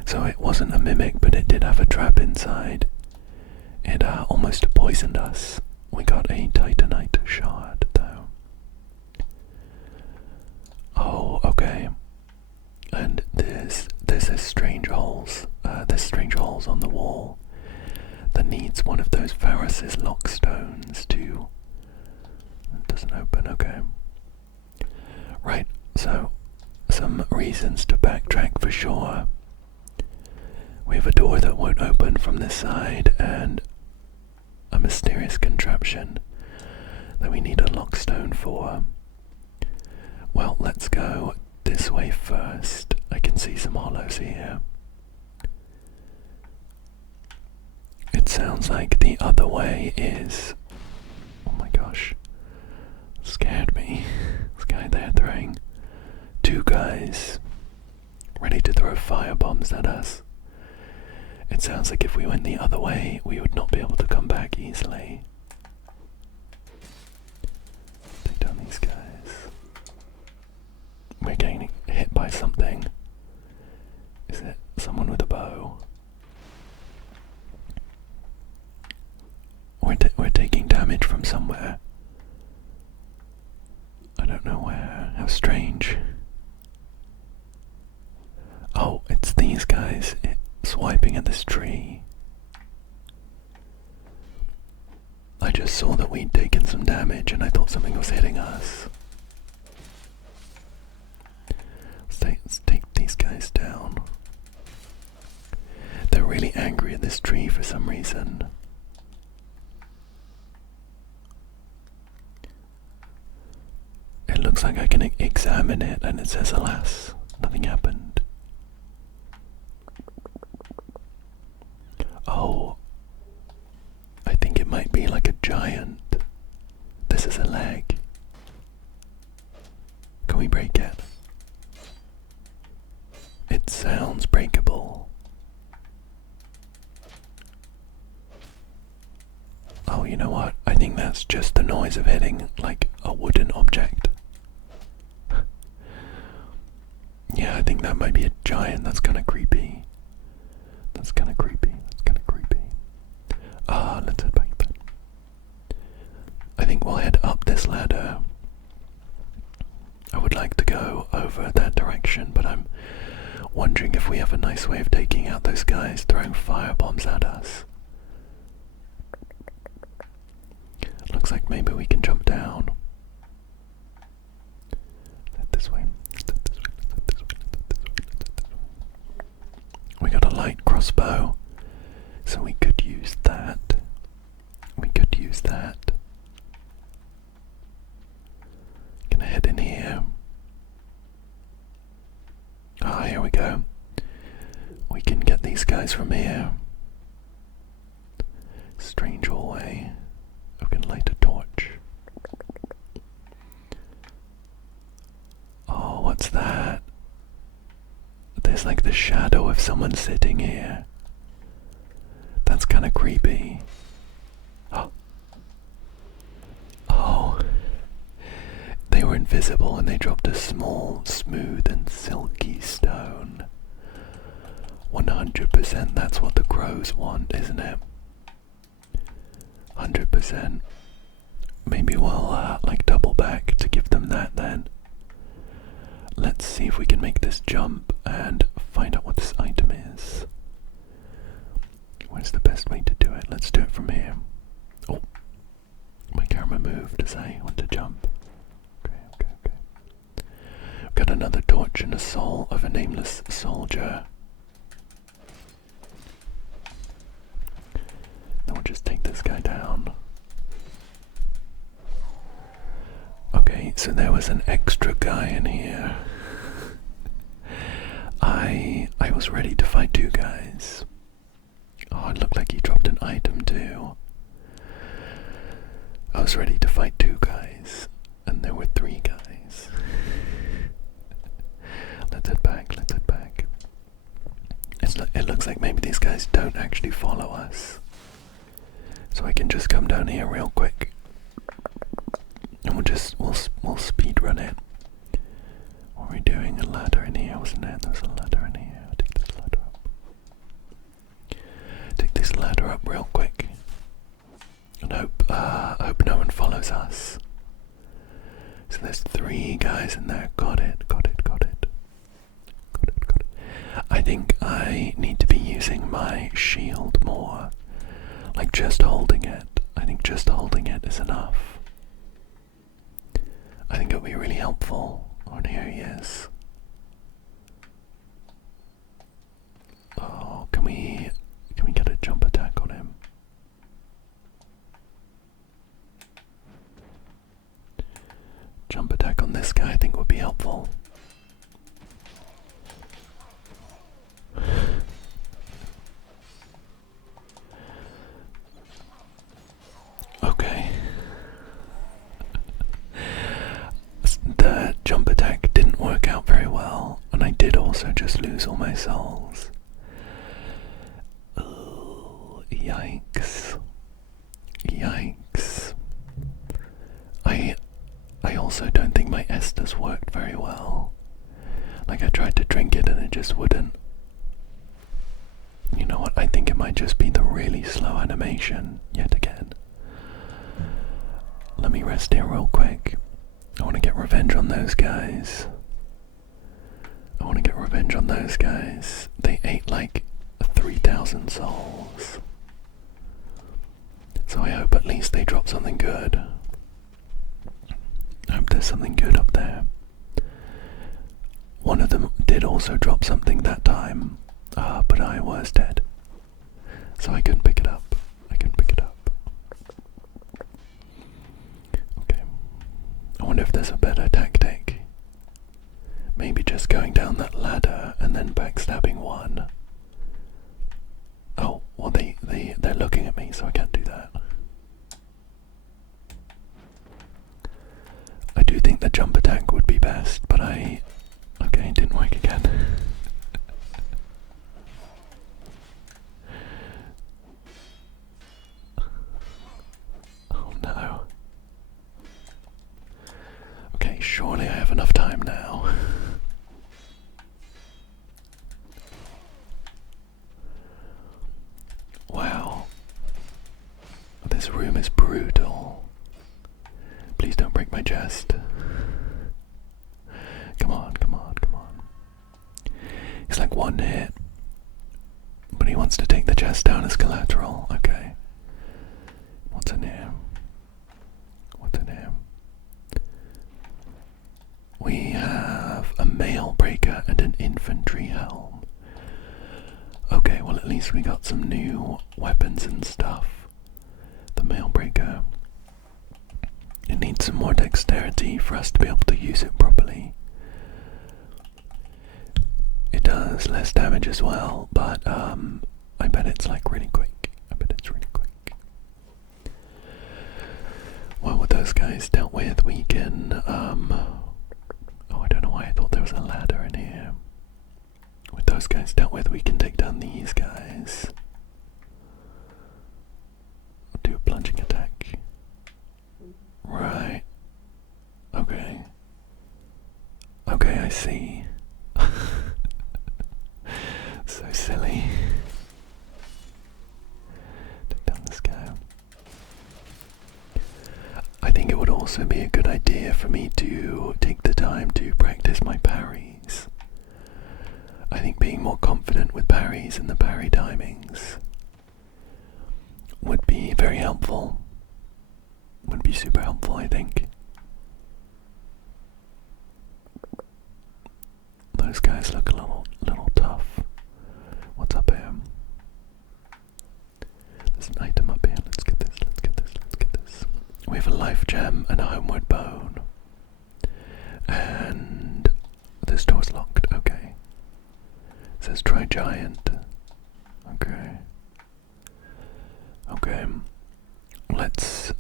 So it wasn't a mimic, but it did have a trap inside. It almost poisoned us. We got a titanite shard though. Oh, okay. And there's strange holes. There's strange holes on the wall that needs one of those Varus's lockstones to... It doesn't open, okay. Right, so some reasons to backtrack for sure. We have a door that won't open from this side and a mysterious contraption that we need a lockstone for. Well, let's go this way first. I can see some hollows here. It sounds like the other way is... Oh my gosh. Scared me. This guy there throwing two guys ready to throw firebombs at us. It sounds like if we went the other way, we would not be able to come back easily. Take down these guys. We're getting hit by something. Is it someone with a bow? We're taking damage from somewhere. I don't know where. How strange. Oh, it's these guys swiping at this tree. I just saw that we'd taken some damage and I thought something was hitting us. Let's take these guys down. They're really angry at this tree for some reason. It looks like I can examine it and it says, alas, nothing happened. Oh, I think it might be like a giant. This is a leg. Can we break it? It sounds breakable. Oh, you know what? I think that's just the noise of hitting like a wooden object. Yeah, I think that might be a giant. That's kind of creepy. Let's head back then. I think we'll head up this ladder. I would like to go over that direction, but I'm wondering if we have a nice way of taking out those guys throwing firebombs at us. Looks like maybe we can jump down. This way. We got a light crossbow, so we could use that. Gonna head in here. Ah, here we go. We can get these guys from here. strange hallway. I can light a torch. Oh, what's that? There's like the shadow of someone sitting here. That's kind of creepy. Oh. They were invisible and they dropped a small, smooth and silky stone. 100% that's what the crows want, isn't it? 100%. Maybe we'll like double back to give them that then. Let's see if we can make this jump and find out what this item is. Where's the best way to do it? Let's do it from here. Oh, my camera moved as I went to jump. Okay. Got another torch and a soul of a nameless soldier. Then we'll just take this guy down. Okay, so there was an extra guy in here. I was ready to fight two guys. Oh, it looked like he dropped an item too. I was ready to fight two guys, and there were three guys. Let's head back. It looks like maybe these guys don't actually follow us. So I can just come down here real quick. And we'll speed run it. What are we doing? A ladder in here, wasn't it? There's a ladder in here. Take this ladder up. Take this ladder up real quick. And hope no one follows us. So there's three guys in there. Got it. I think I need to be using my shield more. Like just holding it. I think just holding it is enough. I think it'll be really helpful. Oh, and here he is. Oh, can we get a jump attack on him? Jump attack on this guy I think would be helpful. Okay. The jump attack didn't work out very well, and I did also just lose all my souls. Oh, yikes. I also don't think my Esters worked very well. Like I tried to drink it and it just wouldn't. You know what, I think it might just be the really slow animation yet again. Let me rest here real quick. I want to get revenge on those guys. They ate like 3,000 souls. So I hope at least they drop something good. I hope there's something good up there. One of them did also drop something that time, but I was dead. So I couldn't pick it up. Okay. I wonder if there's a better tactic. Maybe just going down that ladder and then backstabbing one. Oh, well they're looking at me, so I can't do that. I do think the jump attack would be best, but okay, it didn't work again. Oh no. Okay, surely I have enough time now. Wow. This room is brutal. Please don't break my chest. Come on. He's like one hit. But he wants to take the chest down as collateral. Okay. What's in here? We have a mail breaker and an infantry helm. Okay, well at least we got some new weapons and stuff. The mail breaker. It needs some more dexterity for us to be able to use it properly. It does less damage as well, but I bet it's like really quick. dealt with, we can, oh, I don't know why I thought there was a ladder in here. With those guys dealt with, we can take down these guys. Do a plunging attack. Right. Okay. Okay, I see. So silly. Take down this guy. I think it would also be a good idea for me to take the time to practice my parries. I think being more confident with parries and the parry timings would be very helpful. Would be super helpful, I think. Those guys look a little tough. What's up here? There's an item up here. Let's get this, let's get this, let's get this. We have a life gem and a homeward bone. And this door's locked, okay. It says try giant. Okay. Okay. Let's...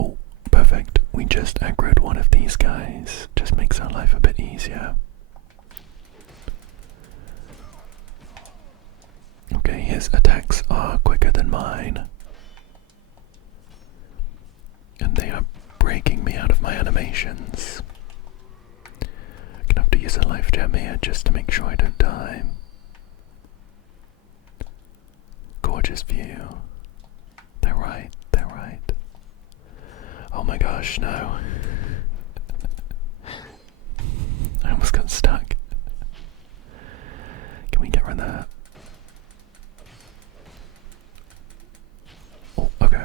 Oh, perfect. We just aggroed one of these guys. Just makes our life a bit easier. Okay, his attacks are quicker than mine. And they are breaking me out of my animations. I'm gonna have to use a life gem here just to make sure I don't die. Gorgeous view. They're right, they're right. Oh my gosh, no. I almost got stuck. Can we get rid of that? Oh, okay.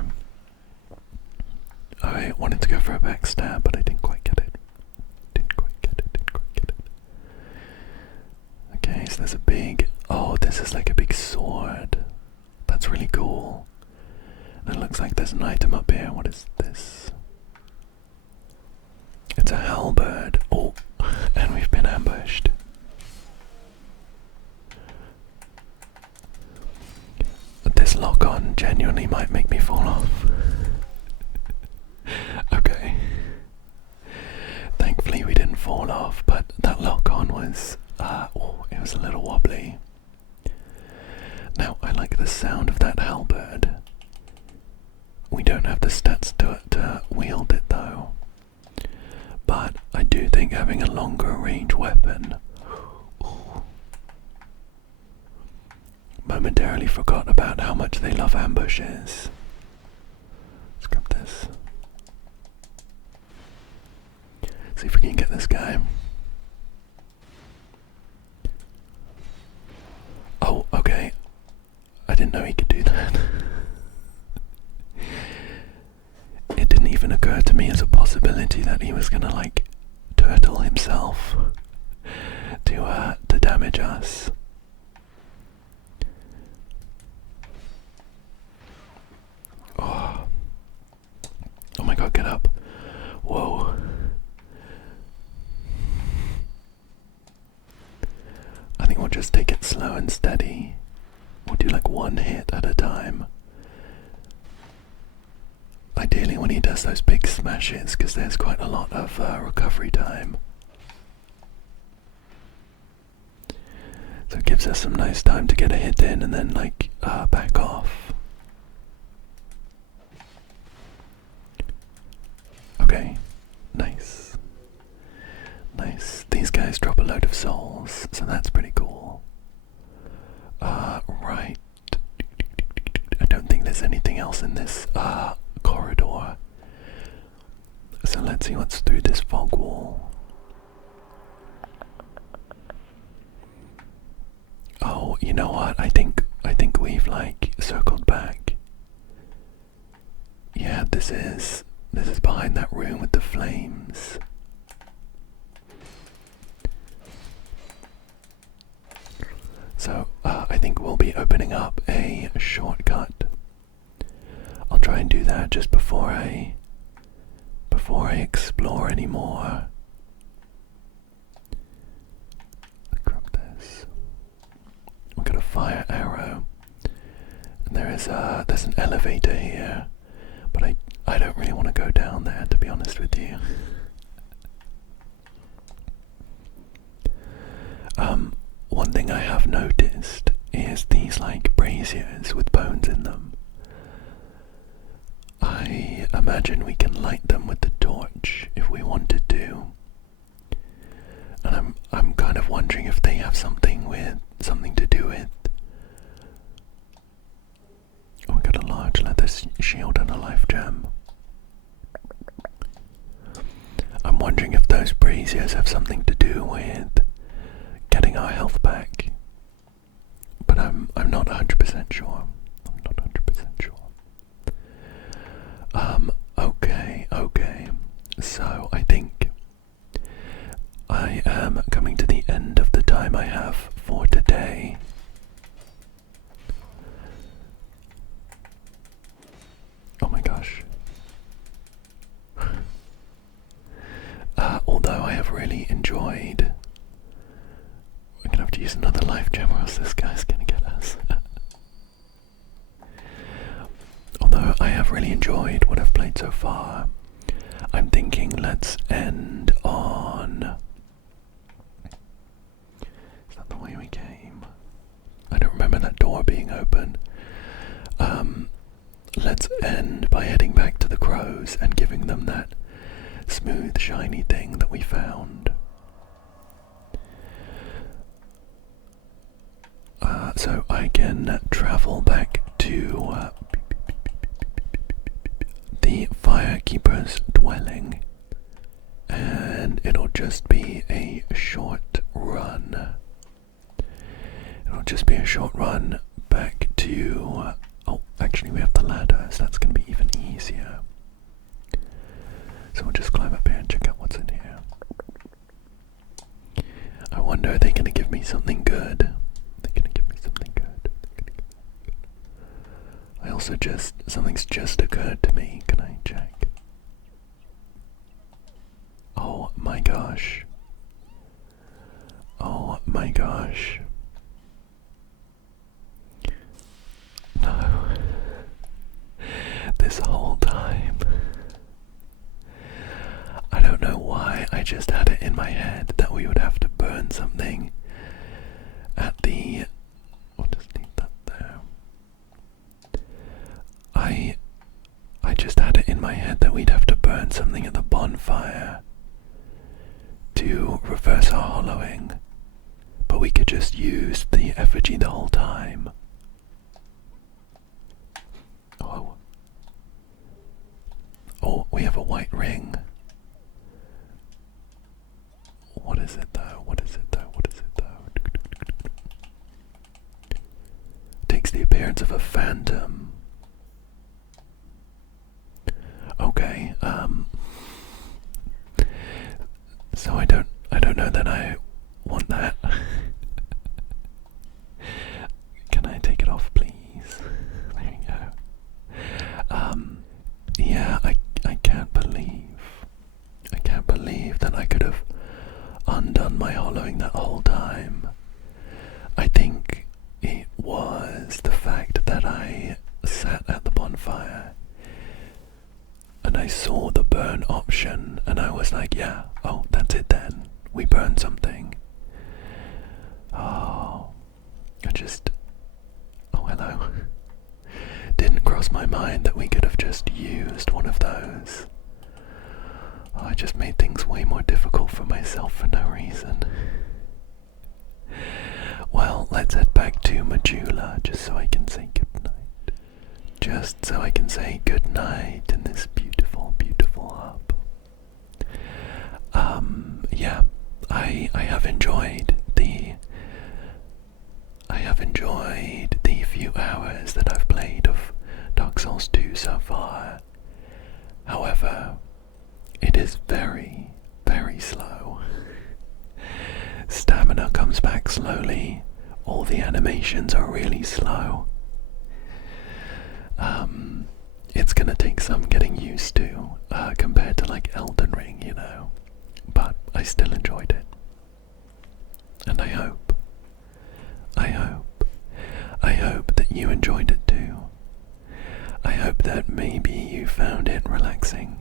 I wanted to go for a backstab, but I didn't quite get it. Didn't quite get it. Okay, so there's a big... Oh, this is like a big sword. That's really cool. And it looks like there's an item up here. What is this? It's a halberd. Oh, and we've been ambushed. But this lock-on genuinely might make me fall off. Okay. Thankfully we didn't fall off, but that lock-on was, oh, it was a little wobbly. Now, I like the sound of that halberd. We don't have the stats to wield it though. But I do think having a longer range weapon... Ooh. Momentarily forgot about how much they love ambushes. Let's grab this. See if we can get this guy. Oh, okay. I didn't know he could do that. It didn't even occur to me as a possibility that he was gonna like turtle himself to damage us. Oh. Oh my god, get up. Whoa. I think we'll just take it slow and steady. We'll do like one hit at a time. Ideally when he does those big smashes, because there's quite a lot of recovery time. So it gives us some nice time to get a hit in and then like back off. Okay, nice. Nice. These guys drop a load of souls, so that's pretty cool. Right. I don't think there's anything else in this corridor. So let's see what's through this fog wall. Oh, you know what? I think we've like circled back. Yeah, this is behind that room with the flames. So I think we'll be opening up a shortcut. I'll try and do that just before I explore anymore. Grab this. We've got a fire arrow. And there's an elevator here, but I don't really want to go down there, to be honest with you. One thing I have noticed is these like braziers with bones in them. I imagine we can light them with the torch if we wanted to. And I'm kind of wondering if they have something to do with. Oh, we got a large leather shield and a life gem. I'm wondering if those braziers have something to do with getting our health back. But I'm not 100% sure. I'm not 100% sure. Okay. So I think I am coming to the end of the time I have for today. Oh my gosh. Although I have really enjoyed... We're gonna have to use another life gem or else this guy's gonna get us. Although I have really enjoyed what I've played so far, I'm thinking let's end on... Is that the way we came? I don't remember that door being open. Let's end by heading back to the crows and giving them that smooth, shiny thing that we found. So I can travel back to the Firekeeper's dwelling, and it'll just be a short run. It'll just be a short run back to... oh, actually we have the ladder, so that's going to be even easier. So we'll just climb up here and check out what's in here. I wonder, are they going to give me something good? They're going to give me something good. I also something's just occurred to me. Can I check? Oh my gosh. Oh my gosh. No. This whole time. I don't know why, I just had it in my head that we would have to burn something at the... I'll just leave that there. I just had it in my head that we'd have to burn something at the bonfire to reverse our hollowing, but we could just use the effigy the whole time. Oh, we have a white ring. What is it though? What is it though? What is it though? Takes the appearance of a phantom. Okay, so I don't know that I want that. Can I take it off, please? There you go. Yeah, I can't believe that I could have undone my hollowing that whole time. I think it was the fact that I sat at the bonfire and I saw the burn option and I was like, yeah, oh, that's it then. We burned something. Oh, oh, hello. Didn't cross my mind that we could have just used one of those. Oh, I just made things way more difficult for myself for no reason. Well, let's head back to Majula just so I can say goodnight. Just so I can say goodnight in this beautiful, beautiful hub. Yeah, I have enjoyed the few hours that I've played of Dark Souls 2 so far. However, it is very, very slow. Stamina comes back slowly. All the animations are really slow. It's gonna take some getting used to, compared to like Elden Ring, you know. But I still enjoyed it. And I hope that you enjoyed it too. I hope hope that maybe you found it relaxing.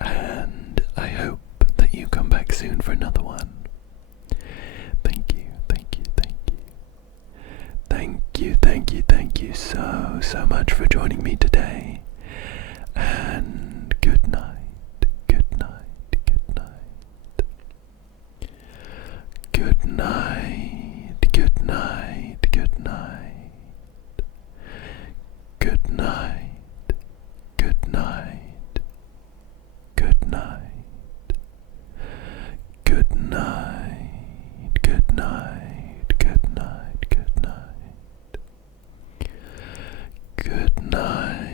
And I hope that you come back soon for another one. Thank you, thank you, thank you. Thank you, thank you, thank you so much for joining me today. And good night, good night, good night. Good night, good night, good night. Good night, good night, good night. Good night, good night, good night, good night. Good night.